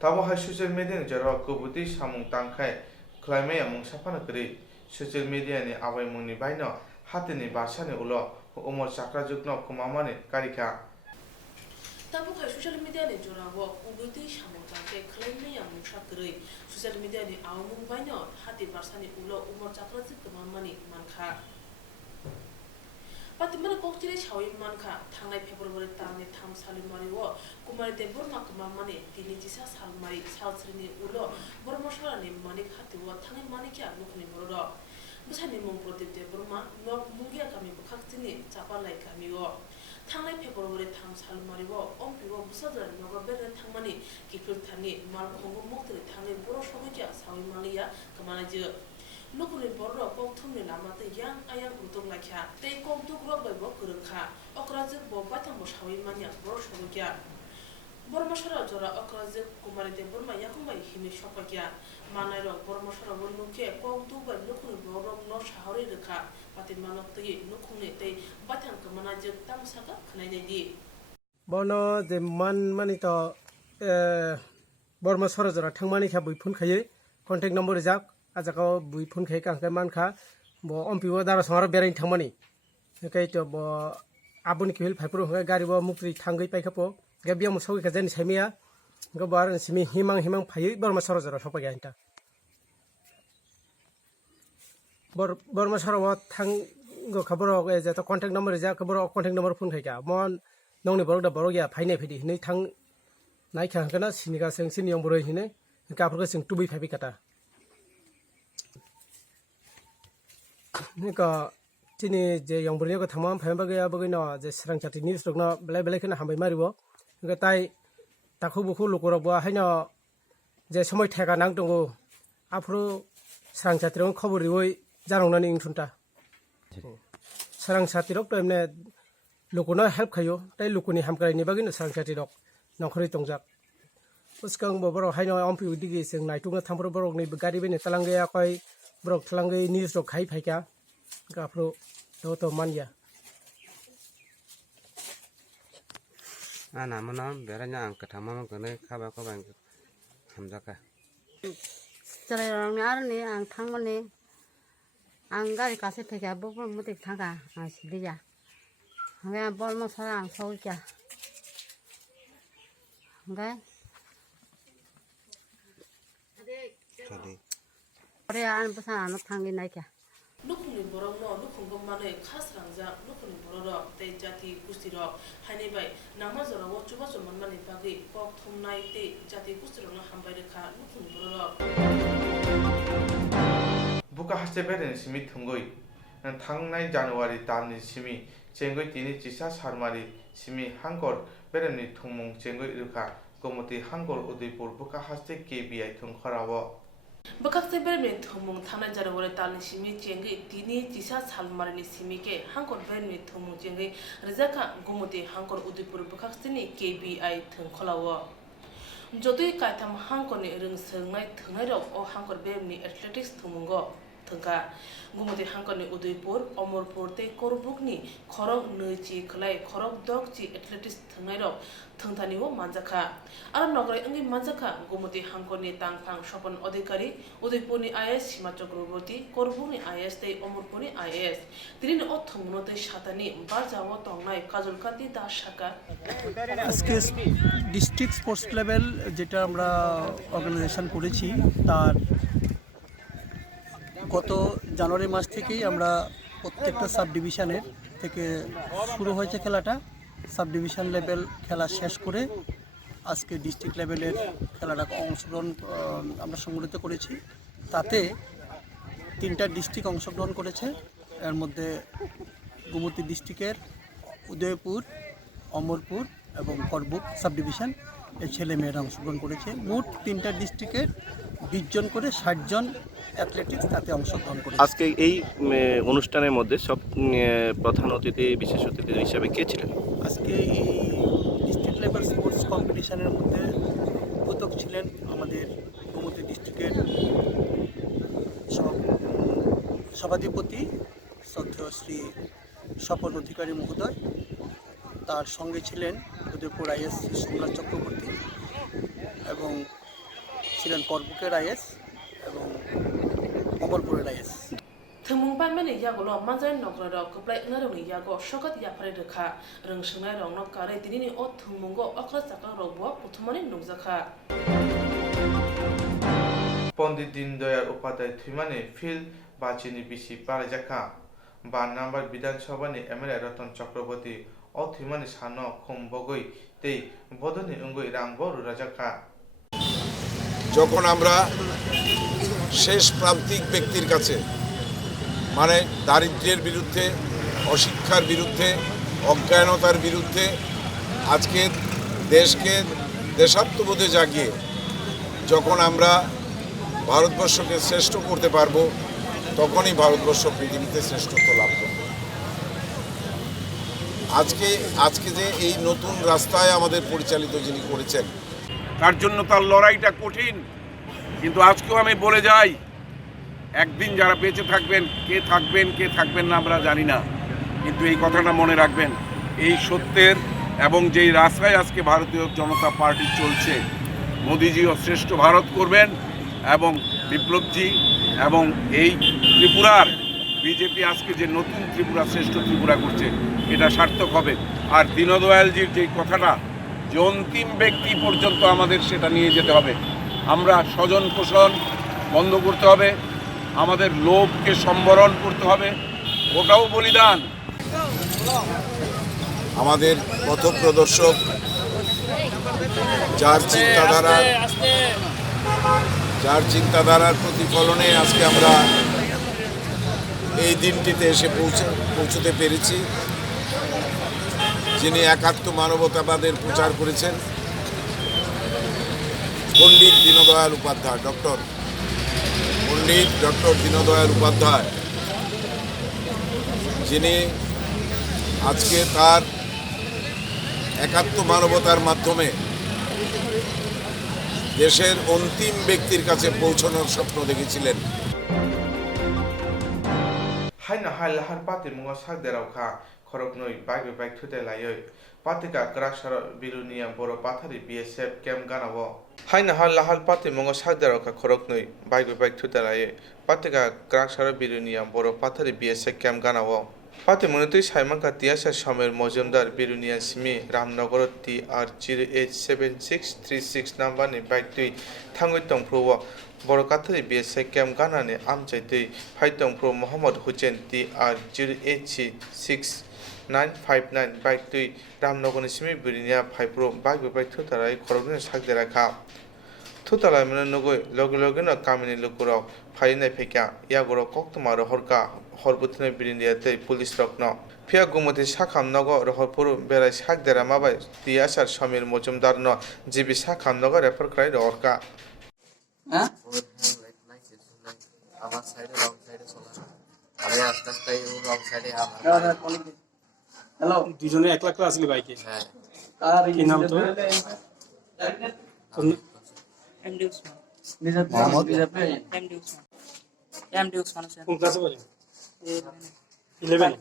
Tabo has social media in Jaro Kobuti, Samung Tankai, Climate among Sapanakri, social media in Away Muni Bino, Hatini Basani Ulo, Omo Sakra Jukno, Kumamani, Karika. Tabo has social media in Joravo, Ubuti, Samung Tankai, Climate among Sakri, social media in Awamung Bino, Hati Basani Ulo, Umor Sakra Kumamani, Manka. But the Manakokti Shawi Manka, Tangai Pebble Tani, Tam Salimariwo, Kumari de Burma Kumamani, Dinitisa Salmari, South Rini Ulo, Bormosha and Manik Hatiwa, Tangi Manikia, Lukni Moro. Busani Mumpo de Burma, no Mugia Kami Bukaktini, Tapa like Kamiwo. Tangai Pebble Tam Salimariwo, Ompiwo, Busada, Nogaber and Tamani, Kipul Tani, Markongo Mokri, Tangi Boroshovikia, Sawi Malia, Kamanaja. Nukuni borro Koktwma lamate yang ayang utung lakya. They Koktwma by Bokurka, Okrazik Bobatam Shawi Mania, Boroshovikia. Bormashara Jora Okrazik Kumari de Burma Yakuma Himi Shopakia. Manaro Bormashara will look at Koktwma Nukuni borro no Shahari the car, but in Manokti Nukuni they Batang Kamanaja Tamsaka Kanadi. Bono the manito Bormashara Jora Tangmani Habu Punkaye, contact number is up. Azako bui pun kai kang man kha bo ompiwo daro sangaro berai thangmani kai to bo abun kil phaipro ha gari bo mukri thangai paikhapo gabiya musau ka jani saimia go bar simi himang phai bor masaro jara sopa gainta bor masaro wa thang go khaboro ge ja to contact number ja khaboro contact number phone khai ka mon nongni borok da borok ya phainai phidi nei thang nai khang kana sinika seng sin yong boroi hine ka phro sing tubi phaibi kata Nika Tini J. Young Bruno Tamam, Pembaga Bogino, the Swrangchati News Rogno, Blabelekan Hamby Maribo, Gatai Takubu Lukuraba, Hino, the Somoy Taka Nangtongo, Apro Swrangchati Kokborok Koktwma in Tunta. Swrangchati Kokborok Koktwma help Kayo, they Lukuni Hamka Nibagin, Swrangchati Kokborok, Nokori Tongjak. Uskang Boboro Hino Ampu Digis and Nitunga Tamborok Nibagari Talanga Koi. Brok Tlangai news to Kai Paika, Gapro, Toto Mania. Anamana, Berana, Katamama, Kabako Bank, Hamzaka. Sarani and Tangoni, Angari Casipeka, Bobo Mutaka, and Sidia. We are Bolmosara and Soldier. Okay? Lukuni Borogno, Lukungomane, Casranga, Lukuni Bororo, Te Jati Kustiro, Hanibai, Namazora, Wachumas of Mamani Pagi, Koktwma, Jati Kustiro, Hambaika, Lukuni Bororo. Buka Haseber Simi Tungoi, and Tangnai January Tani Simi, Chengoi Tini Chisa Sarmari, Simi Hangor, Bereni Tumung, Chengoi Ruka, Gomoti Hangor Udipur, Buka Haste KBI Tungkarawa. Bakakte bermen thomung thana jarawore talni simi chengi tini jisa salmarni simike hangkor bermen thomung chengi rizaka gomote hangkor udipur bakaktini KBI thongkholawo jotoi kaitam hangkorni rung sengnai thngai rok o hangkor berni athletics thomungo thangka gumoti hangkani Udaipur Omorpur te Korbukni khorok neuchi khlai khorok dok chi athletics thangai rok thangthani o manjaka ar nograi angi manjaka gumoti hangkani tangphang Sopon Adhikari Udaipurni IS Sima Chakraborty Korbukni IS te Omorpurni IS trini o thungmote satani barjawo tongnai Kajolkati Das Shaka আজকে district sports level যেটা আমরা organisation করেছি তার গত জানুয়ারি মাস থেকেই আমরা প্রত্যেকটা sub ডিভিশনের থেকে শুরু হয়েছে খেলাটা সাব ডিভিশন লেভেল খেলা শেষ করে আজকে ডিস্ট্রিক্ট লেভেলের খেলাটা অংশগ্রহণ আমরা সংগঠিত করেছি তাতে 3টা ডিস্ট্রিক্ট অংশগ্রহণ করেছে এর মধ্যে গোমতী ডিস্ট্রিক্টের উদয়পুর অমরপুর এবং করবুক সাব ডিভিশন এর ছেলেমেয়েরা অংশগ্রহণ করেছে মোট 3টা ডিস্ট্রিক্টের 20 জন করে 60 জন অ্যাথলেটিক্স তাতে অংশগ্রহণ করেছে। আজকে এই অনুষ্ঠানের মধ্যে সব প্রধান অতিথি বিশেষ অতিথি হিসাবে কে ছিলেন? আজকে এই ডিস্ট্রিক্ট লেভেল স্পোর্টস কম্পিটিশনের মধ্যে উদ্যোগ ছিলেন আমাদের গোমতী ডিস্ট্রিক্টের সভাধিপতি শ্রদ্ধেয় শ্রী স্বপন অধিকারী মহোদয়, তার সঙ্গে ছিলেন উদয়পুর IS সোমনাথ চক্রবর্তী এবং ছিলেন করবুকের IS এবং অমরপুরের IS। Thumung Pamani Yagolo, Manzai Nogro, Koplai Naroni Yago, Shokat Yapare de Ka, Rungshanai Rong Kare, Dini O Tumungo, Oklasaka Robo, Putumani Nuzaka. Pandit Deendayal Upadhyay থিমানি feel বাচিনি BC পারাজাকা 12 number বিধানসভানি MLA Ratan Chakraborty ও থিমানি সানো খুমবগৈ তেই বদনি উঙ্গৈ রাংবো রুরাজাকা। যখন আমরা শেষ প্রান্তিক ব্যক্তির কাছে মানে দারিদ্র্যের বিরুদ্ধে অশিক্ষার বিরুদ্ধে অজ্ঞানতার বিরুদ্ধে আজকে দেশকে দেশাত্মবোধে জাগিয়ে যখন আমরা ভারতবর্ষকে শ্রেষ্ঠ করতে পারবো তখনই ভারতবর্ষ পৃথিবীতে শ্রেষ্ঠত্ব লাভ করবে। আজকে যে এই নতুন রাস্তায় আমাদের পরিচালিত যিনি করেছেন তার জন্য তার লড়াইটা কঠিন, কিন্তু আজকেও আমি বলে যাই একদিন যারা বেঁচে থাকবেন কে থাকবেন না আমরা জানি না, কিন্তু এই কথাটা মনে রাখবেন এই সত্যের এবং যেই রাস্তায় আজকে ভারতীয় জনতা পার্টি চলছে মোদিজিও শ্রেষ্ঠ ভারত করবেন এবং বিপ্লবজি এবং এই ত্রিপুরার বিজেপি আজকে যে নতুন ত্রিপুরা শ্রেষ্ঠ ত্রিপুরা করছে এটা সার্থক হবে। আর দীনদয়ালজির যে কথাটা যে অন্তিম ব্যক্তি পর্যন্ত আমাদের সেটা নিয়ে যেতে হবে, আমরা স্বজন পোষণ বন্ধ করতে হবে, আমাদের লোভকে সম্বরণ করতে হবে, ওটাও বলিদান। আমাদের পথপ্রদর্শক যার চিন্তাধারার প্রতিফলনে আজকে আমরা এই দিনটিতে এসে পৌঁছতে পেরেছি, যিনি একাত্ম মানবতাবাদের প্রচার করেছেন পণ্ডিত দীনদয়াল উপাধ্যায়, ডক্টর দীনদয়াল উপাধ্যায়, যিনি আজকে তার একাত্ম মানবতার মাধ্যমে দেশের অন্তিম ব্যক্তির কাছে পৌঁছানোর স্বপ্ন দেখেছিলেন। হাইনা হাই লাহার পাতি মুঙ্গ সাকদেরাওখা খরক নই বাইক বাইক থুতে লাইয় পাতিকা গ্রাকসার বিরুনিয়া বড় পাথারি BSF ক্যাম্প গানাবো হাইনা হাই লাহার পাতি মুঙ্গ সাকদেরাওখা খরক নই বাইক বাইক থুতে লাইয় পাতিকা গ্রাকসার বিরুনিয়া বড় পাথারি BSF ক্যাম্প গানাবো পাতি মনতুই সাইমানকা তিয়াসা সমের মজুমদার বিরুনিয়া সিমি রামনগর TR 087636 নাম্বারনি বাইক তুই থাঙ্গই তংফ্রুও বড় কাথারি BSF ক্যাম্প গানানি আমচাইতৈ ফাইতংফ্রু মোহাম্মদ হুসেন TR 086959 বাইক তুই রামনগরনি সিমি বিরুনিয়া ফাইপ্রো বাইক বাইক থুতারাই খরকনি সাকদেরাখা থুতালাই মানে নগৈ লগে লগে না কামিনী লুকুরাও ফাইনাই ফেকা ইয়াগর কক্তমা রহরকা হরবুতনে বিরিন্দিয়াতে পুলিশ রত্ন ফিয়া গুমতি সাখাম নগ রহরপুর বেড়াই সাকদেরা মাবাই তিয়াসার সমীর মজুমদার ন জিবি সাখাম নগ রেফার ক্রাই রহরকা আমার সাইডে রং সাইডে চলা আরে আস্তে আস্তে রং সাইডে আমার হ্যালো দুজনে একলা একলা আসলি বাইকে হ্যাঁ আর কি নাম তো MD Usman Mohammad MD Usman MD Usman Hossain. কোন ক্লাসে পড়ে? 11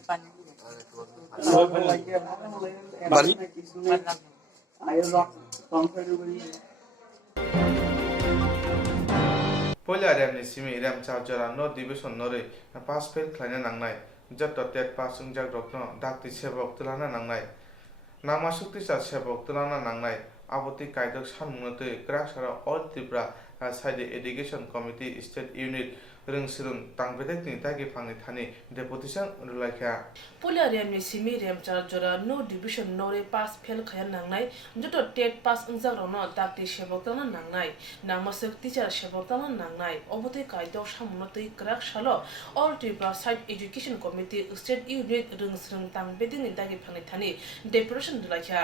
বাড়ি Pola remni simi rem charger no division nore pass fail kleine nangnai jotto tet pass ungjak rokno dakti sebok tulana nangnai nama sukti cha sebok tulana nangnai aboti kaidok sanmunotoi kraksara all tripura side education committee state unit rungsrung tangbedek ni tagi phangni thani deputation rulaikha Pola remni simi rem charger no division nore pass fail khayan nangnai jotto tet pass ungjak rokno dakti sebok tulana nangnai nama sukti cha sebok tulana nangnai oboti kaidok sanmunotoi kraksalo all tripura side education committee state unit rungsrung tangbedek ni tagi phangni thani deputation rulaikha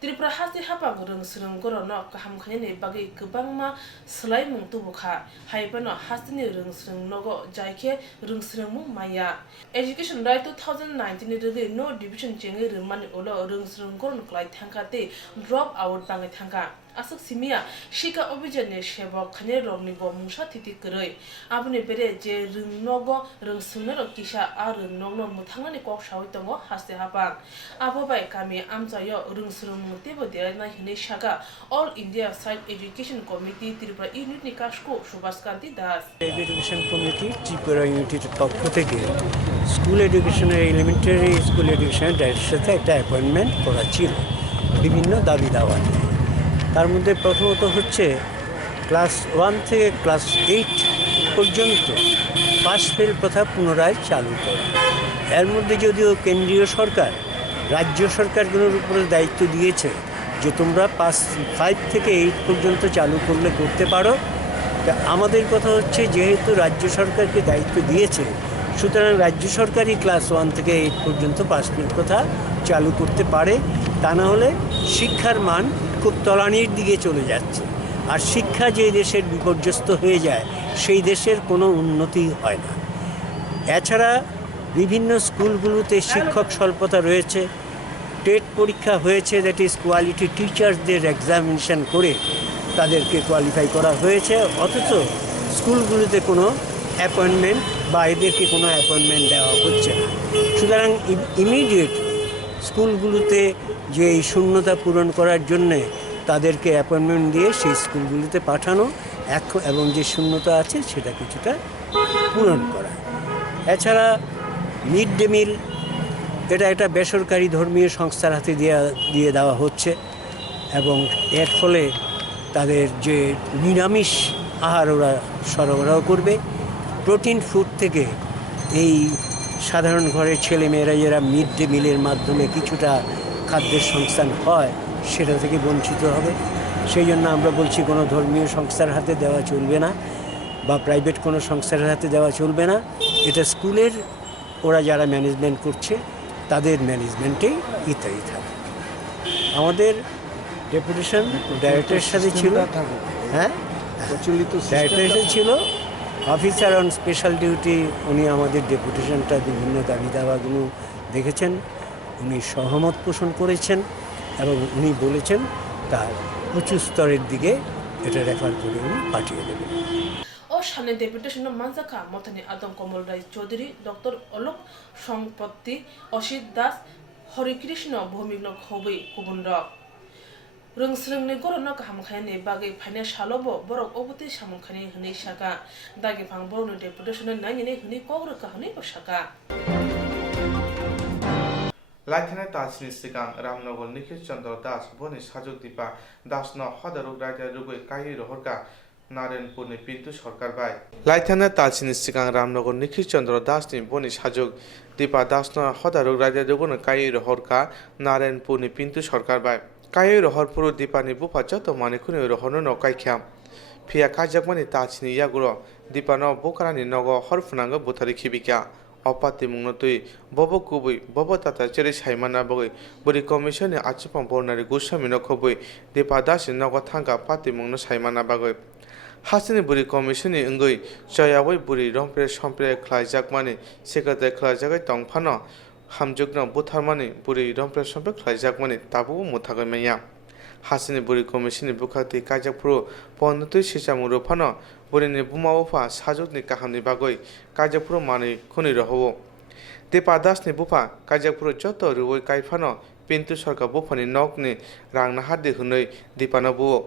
Tripura hasti hapang rungsrung gorono kaham khani bagi kubangma slai mung tubukha haibano hastini rungsrung nogo jaike rungsrung mu maya education right 2019 rege no division chengi rumani olo rungsrung goron klai thangkate drop out bangai thangka asuk simia shika obijane shebok khane rogni bo mungsa thiti kroi abune bere je rungnogo rungsungno kisa ar nongno muthangani kok sawi tongo haste hapang abobai kami amchayo rungsrung mutebo derna hine shaka all india side education committee tripura unit ni kashko subaskanti das education committee tripura unit পক্ষ থেকে school এডুকেশনের elementary school এডুকেশনের ডাইরেক্টরের সাথে একটা appointment করা ছিল বিভিন্ন দাবি দাওয়া নিয়ে তার মধ্যে প্রথমত হচ্ছে ক্লাস 1 থেকে ক্লাস 8 পর্যন্ত পাস ফেল প্রথা পুনরায় চালু করা এর মধ্যে যদিও কেন্দ্রীয় সরকার রাজ্য সরকারগুলোর উপরে দায়িত্ব দিয়েছে যে তোমরা 5 থেকে 8 পর্যন্ত চালু করলে করতে পারো তা আমাদের কথা হচ্ছে যেহেতু রাজ্য সরকারকে দায়িত্ব দিয়েছে সুতরাং রাজ্য সরকারই ক্লাস 1 থেকে 8 পর্যন্ত পাস ফেল প্রথা চালু করতে পারে তা না হলে শিক্ষার মান খুব তলানির দিকে চলে যাচ্ছে আর শিক্ষা যে দেশের বিপর্যস্ত হয়ে যায় সেই দেশের কোনো উন্নতি হয় না এছাড়া বিভিন্ন স্কুলগুলোতে শিক্ষক স্বল্পতা রয়েছে টেট পরীক্ষা হয়েছে দ্যাট ইজ কোয়ালিটি টিচার্সদের এক্সামিনেশন করে তাদেরকে কোয়ালিফাই করা হয়েছে অথচ স্কুলগুলোতে কোনো অ্যাপয়েন্টমেন্ট বা এদেরকে কোনো অ্যাপয়েন্টমেন্ট দেওয়া হচ্ছে না সুতরাং ইমিডিয়েট স্কুলগুলোতে যে এই শূন্যতা পূরণ করার জন্যে তাদেরকে অ্যাপয়েন্টমেন্ট দিয়ে সেই স্কুলগুলোতে পাঠানো এবং যে শূন্যতা আছে সেটা কিছুটা পূরণ করা এছাড়া মিড ডে মিল এটা একটা বেসরকারি ধর্মীয় সংস্থার হাতে দিয়ে দেওয়া হচ্ছে এবং এর ফলে তাদের যে নিরামিষ আহার ওরা সরবরাহ করবে প্রোটিন ফুড থেকে এই সাধারণ ঘরের ছেলেমেয়েরা যারা মিড ডে মিলের মাধ্যমে কিছুটা খাদ্যের সংস্থান হয় সেটা থেকে বঞ্চিত হবে সেই জন্য আমরা বলছি কোনো ধর্মীয় সংস্থার হাতে দেওয়া চলবে না বা প্রাইভেট কোনো সংস্থার হাতে দেওয়া চলবে না এটা স্কুলের ওরা যারা ম্যানেজমেন্ট করছে তাদের ম্যানেজমেন্টেই ইত্যাদি থাকবে আমাদের ডেপুটেশন ডাইরেক্টরের সাথে ছিল হ্যাঁ ডাইরেক্টরের সাথে ছিল অফিসার অন স্পেশাল ডিউটি উনি আমাদের ডেপুটেশনটা বিভিন্ন দাবি দাওয়াগুলো দেখেছেন উনি সহমত পোষণ করেছেন এবং উনি বলেছেন তার উচ্চ স্তরের দিকে এটা রেফার করে উনি পাঠিয়ে দেবেন ও সামনে ডেপুটেশন মানজাকা মথনি আদম কমল রায় চৌধুরী ডক্টর অলোক সংপত্তি অসিত দাস হরিকৃষ্ণ ভৌমিক হবৈ গুবুন রক রংস্রংনি গরনো কাহামখানি বাগै फाइनाल सालोबो बरक अबति सामखानि हनै साका दागे फां बरनो डेपुटेशन नायनि हनै कग्र काहनै बसाका लाइथाना तासनि सिगां रामनगर निखिल चंद्र दास बनि साजुक दीपा दासनो हदारुक राजा रुगै काई रहरका नारायणपुरनि पिन्तु सरकार बाय लाइथाना तासनि सिगां रामनगर निखिल चंद्र दासनि बनि साजुक दीपा दासनो हदारुक राजा रुगै काई रहरका नारायणपुरनि पिन्तु सरकार बाय काई रहरपुर दीपानि बुफा जत मानिखुनि रहरनो नकाइख्याम फिया काजाकमानि तासनि यागुरो दीपानो बोकारानि नग हरफुनांग बुथारि खिबिका अपाति मुंगनतुइ बबो कुबुइ बबो ताता चेरि साइमाना बगै बुरि कमिसननि आचिपं बरनारि गुसामि नखबुइ दीपा दासनि नग थांगा पाति मुंगनो साइमाना बागै हासिनि बुरि कमिसननि अंगै जयावै बुरि रंप्रे समप्रे ख्लाइजाकमानि सेक्रेटारि ख्लाइजाकै तंफानो हामजुगनो बुथारमानि बुरि रंप्रे समप्रे ख्लाइजाकमानि ताबु मुथागैमाया হাসিনি বুড়ি কমিশনनि बुखाती कायजाकफ्रु पन्नतुई सिसामु रोफानो बुरिनि बुमावफा साजुकनि काहामनि बागै कायजाकफ्रु मानै खुनि रहवो दीपा दासनि बुफा कायजाकफ्रु जत रुवै कायफानो पिन्तु सरकार बुफानि नकनि रांना हादि हुनै दीपानो बुवो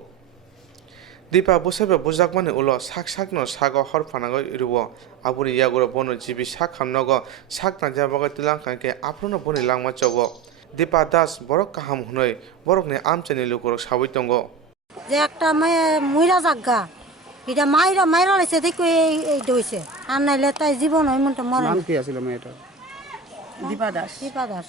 दीपा बुसाबे बुजाकमानि उलो साक साकनो सागो हरफानागै रुवो आबुनि यागुरो बनो जिबि साक खामनगो साक नाजाबागै तिलांखांके आफ्रोनो बुनि लांमा चगो दीपा दास बरक काहाम हुनै बरकनि आमचेनि लुकुरक सावै दंगो যে একটা মেয়ে মইরা জাগা এটা মাইরা মাইরা লাইছে দেখো এই দইছে আর নাইলে তাই জীবন হইমনটা মরে নাম কি আছিল মেয়েটা? দীপা দাস। দীপা দাস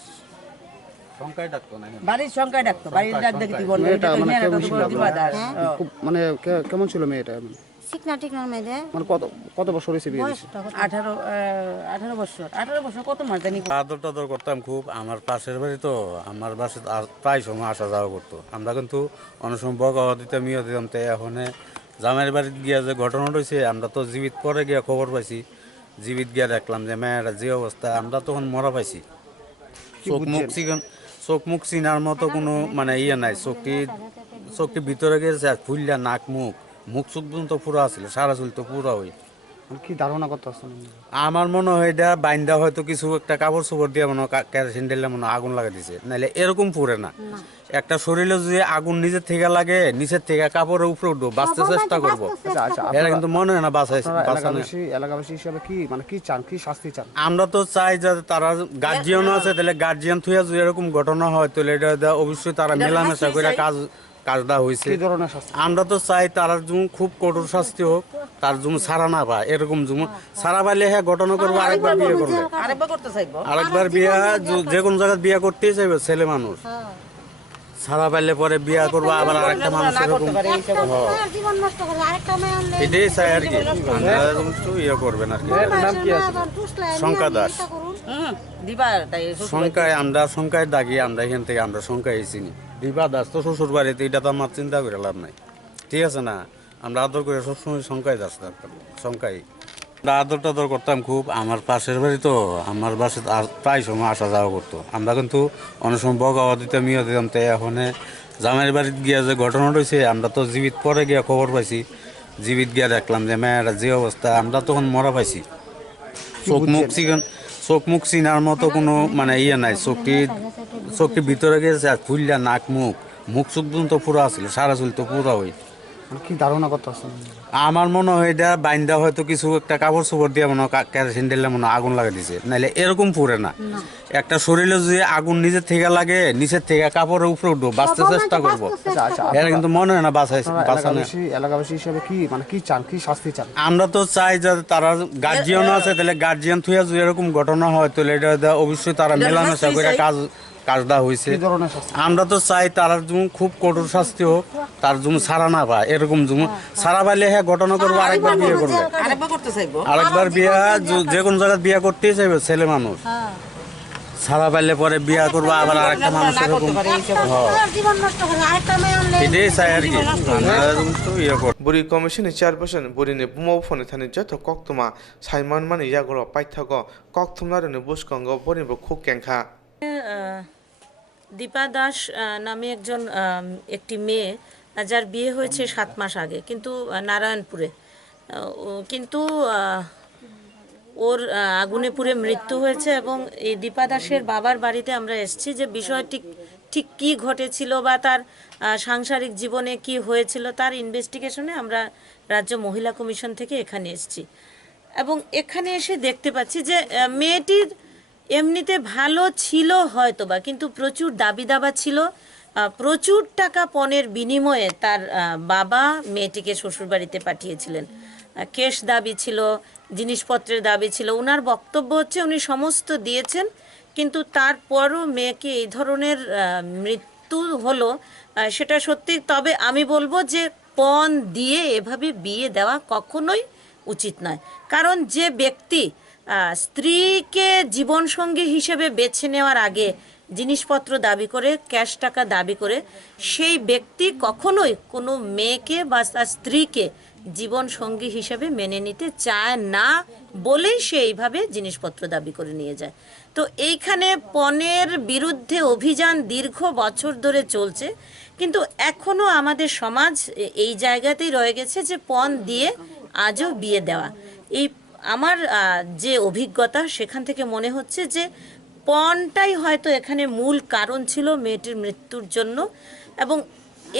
সংখ্যায় ডাকতো না বাড়ির সংখ্যায় ডাকতো বাড়ির ডাক দেখে কি বলবো মেয়েটা মানে কেমন ছিল? দীপা দাস খুব মানে কেমন ছিল মেয়েটা? চিকনা টিকনা মেয়ে মানে কত বছর হয়েছে বিয়ে দিয়েছে? 18 বছর কত মাস জানি আদর টাদর করতাম খুব। আমার পাশের বাড়ি তো, আমার বাসে প্রায় সময় আসা যাওয়া করতো। আমরা কিন্তু অনেক সময় বকা দিতাম ইয়ে দিতাম। তাই এখন জামাইয়ের বাড়িতে গিয়া যে ঘটনা হয়েছে, আমরা তো জীবিত পরে গিয়া খবর পাইছি। জীবিত গিয়া দেখলাম যে মেয়েরা যে অবস্থা, আমরা তখন মরা পাইছি। চোখ মুখ চিনার মতো কোনো মানে ইয়ে নাই। চোখটি ভিতরে গেছে আর ফুললা নাক মুখ চোখ পর্যন্ত পুরো আছিল, সারা চুল তো পুরো হই। কি ধারণা করতেছেন? আমার মনে হয় এটা বাইন্দা হয়তো কিছু একটা কাপড় চোপড় দিয়ে মনে কেরোসিন ঢেলে মনে আগুন লাগা দিছে, নাহলে এরকম পুরে না। একটা শরীরে যদি আগুন নিজের থেকে লাগে, নিচের থেকে কাপড়ের উপরে উঠবো, বাঁচতে চেষ্টা করবো। এরা কিন্তু মনে হয় না এলাকাবাসী হিসাবে কি মানে কি চান, কি শাস্তি চান? আমরা তো চাই যে তারা গার্জিয়ানও আছে, তাহলে গার্জিয়ান থুয়া যদি এরকম ঘটনা হয় তাহলে এটা অবশ্যই তারা মেলামেশা করে কাজটা হয়েছে। আমরা তো চাই তার খুব কঠোর শাস্তি হোক, তার জন্য ছাড়া না পায়। এরকম ছাড়া পাইলে হ্যাঁ ঘটনা করবো, আরেকবার বিয়ে করবে, আরেকবার বিয়ে যে কোনো জায়গায় বিয়ে করতেই চাইবে ছেলে মানুষ। ছাড়া পাইলে পরে বিয়ে করবো আবার আরেকটা মানুষ, এরকম এটাই চাই আর কি। ইয়ে করবেন আর কি। শঙ্কা দাস সংখ্যায়, আমরা সংখ্যায় ডাকি, আমরা এখান থেকে আমরা সংখ্যায় চিনি। দীপা দাস তো শ্বশুর বাড়িতে, এটা তো আমার চিন্তা করে লাভ নাই, ঠিক আছে না? আমরা আদর করে সবসময় সংখ্যায় দাস সংখ্যায় আমরা আদর টাদর করতাম খুব। আমার পাশের বাড়ি তো, আমার বাসে প্রায় সময় আসা যাওয়া করতো। আমরা কিন্তু অনেক সময় বকা দিতাম ইয়ে দিতাম। তাই এখন জামাইয়ের বাড়িতে গিয়া যে ঘটনা হয়েছে, আমরা তো জীবিত পরে গিয়া খবর পাইছি। জীবিত গিয়া দেখলাম যে মেয়েরা যে অবস্থা, আমরা তখন মরা পাইছি। চোখ মুখ চিনার মতো কোনো মানে ইয়ে নাই। চোখটি ভিতরে গেছে আর ফুললা নাক মুখ চোখ পর্যন্ত পুরো আছিল, সারা চুল তো পুরো হই। কি ধারণা করতেছেন? আমার মনে হয় এটা বাইন্দা হয়তো কিছু একটা কাপড় চোপড় দিয়ে মনে কেরোসিন ঢেলে মনে আগুন লাগা দিছে, নাহলে এরকম পুরে না। একটা শরীরে যদি আগুন নিজের থেকে লাগে, নিচের থেকে কাপড়ের উপরে উঠবো, বাঁচতে চেষ্টা করবো। এরা কিন্তু মনে হয় না এলাকাবাসী হিসাবে কি মানে কি চান, কি শাস্তি চান? আমরা তো চাই যে তারা গার্জিয়ানও আছে, তাহলে গার্জিয়ান থুয়া যদি এরকম ঘটনা হয় তাহলে এটা অবশ্যই তারা মেলামেশা করে কাজটা হয়েছে। আমরা তো চাই তার খুব কঠোর শাস্তি হোক, তার জন্য ছাড়া না পায়। এরকম ছাড়া পাইলে হ্যাঁ ঘটনা করবো, আরেকবার বিয়ে করবে, আরেকবার বিয়ে যে কোনো জায়গায় বিয়ে করতেই চাইবে ছেলে মানুষ। ছাড়া পাইলে পরে বিয়ে করবো আবার আরেকটা মানুষ, এরকম এটাই চাই আর কি। বুড়ি কমিশনनि চেয়ারপারসন বুড়িनि बुमावफोरनि थानाय जत कक्तमा साइमान मानि यागुरो पाइथागो कक्तुमनारनि बुस्कंगो बनिबो खुब केंखा দীপা দাস নামে একটি মেয়ে, যার বিয়ে হয়েছে 7 মাস আগে, কিন্তু নারায়ণপুরে। কিন্তু ওর আগুনে পুড়ে মৃত্যু হয়েছে। এবং এই দীপা দাসের বাবার বাড়িতে আমরা এসেছি যে বিষয়টি ঠিক কী ঘটেছিল বা তার সাংসারিক জীবনে কি হয়েছিল তার ইনভেস্টিগেশনে আমরা রাজ্য মহিলা কমিশন থেকে এখানে এসেছি। এবং এখানে এসে দেখতে পাচ্ছি যে মেয়েটির এমনিতে ভালো ছিল হয়তোবা, কিন্তু প্রচুর দাবি দাবা ছিল। প্রচুর টাকা পণের বিনিময়ে তার বাবা মেয়েটিকে শ্বশুরবাড়িতে পাঠিয়েছিলেন। কেশ দাবি ছিল, জিনিসপত্রের দাবি ছিল। ওনার বক্তব্য হচ্ছে উনি সমস্ত দিয়েছেন, কিন্তু তারপরও মেয়েকে এই ধরনের মৃত্যু হলো, সেটা সত্যি। তবে আমি বলবো যে পণ দিয়ে এভাবে বিয়ে দেওয়া কখনোই উচিত নয়। কারণ যে ব্যক্তি স্ত্রীকে জীবনসঙ্গী হিসেবে বেছে নেওয়ার আগে জিনিসপত্র দাবি করে, ক্যাশ টাকা দাবি করে, সেই ব্যক্তি কখনোই কোনো মেয়েকে বা তার স্ত্রীকে জীবনসঙ্গী হিসেবে মেনে নিতে চায় না বলেই সে এইভাবে জিনিসপত্র দাবি করে নিয়ে যায়। তো এইখানে পণের বিরুদ্ধে অভিযান দীর্ঘ বছর ধরে চলছে, কিন্তু এখনও আমাদের সমাজ এই জায়গাতেই রয়ে গেছে যে পণ দিয়ে আজও বিয়ে দেওয়া। এই আমার যে অভিজ্ঞতা সেখান থেকে মনে হচ্ছে যে পণটাই হয়তো এখানে মূল কারণ ছিল মেয়েটির মৃত্যুর জন্য, এবং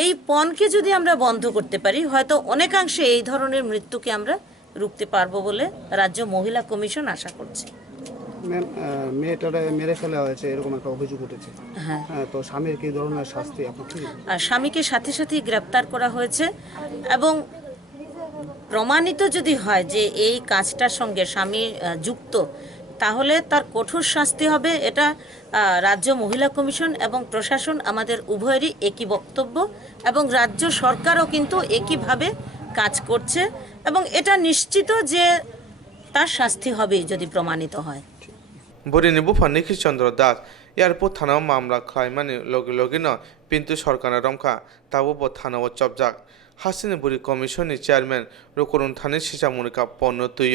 এই পণকে যদি আমরা বন্ধ করতে পারি হয়তো অনেকাংশে এই ধরনের মৃত্যুকে আমরা রুখতে পারবো বলে রাজ্য মহিলা কমিশন আশা করছে। ম্যাম, মেয়েটারে মেরে ফেলা হয়েছে এরকম একটা অভিযোগ উঠেছে। হ্যাঁ, তো স্বামীর কি ধরনের শাস্তি আপনি কি? স্বামীকে সাথে সাথেই গ্রেপ্তার করা হয়েছে, এবং প্রমাণিত যদি হয় যে এই কাজটার সঙ্গে স্বামী যুক্ত, তাহলে তার কঠোর শাস্তি হবে। এটা রাজ্য মহিলা কমিশন এবং প্রশাসন আমাদের উভয়েরই একই বক্তব্য, এবং রাজ্য সরকারও কিন্তু একইভাবে কাজ করছে, এবং এটা নিশ্চিত যে তার শাস্তি হবে যদি প্রমাণিত হয়। বরিনি বুফা নিখিল চন্দ্র দাস এয়ারপোর্ট থানাও মামলা খাইমানি লগে লগে ন পিন্তু সরকার রমখা তাবো থানাও চবজাক হাসিনি বুড়ি কমিশনनि চেয়াरमैन রকরুন থানি সিসামুনিকা পণ্য তুই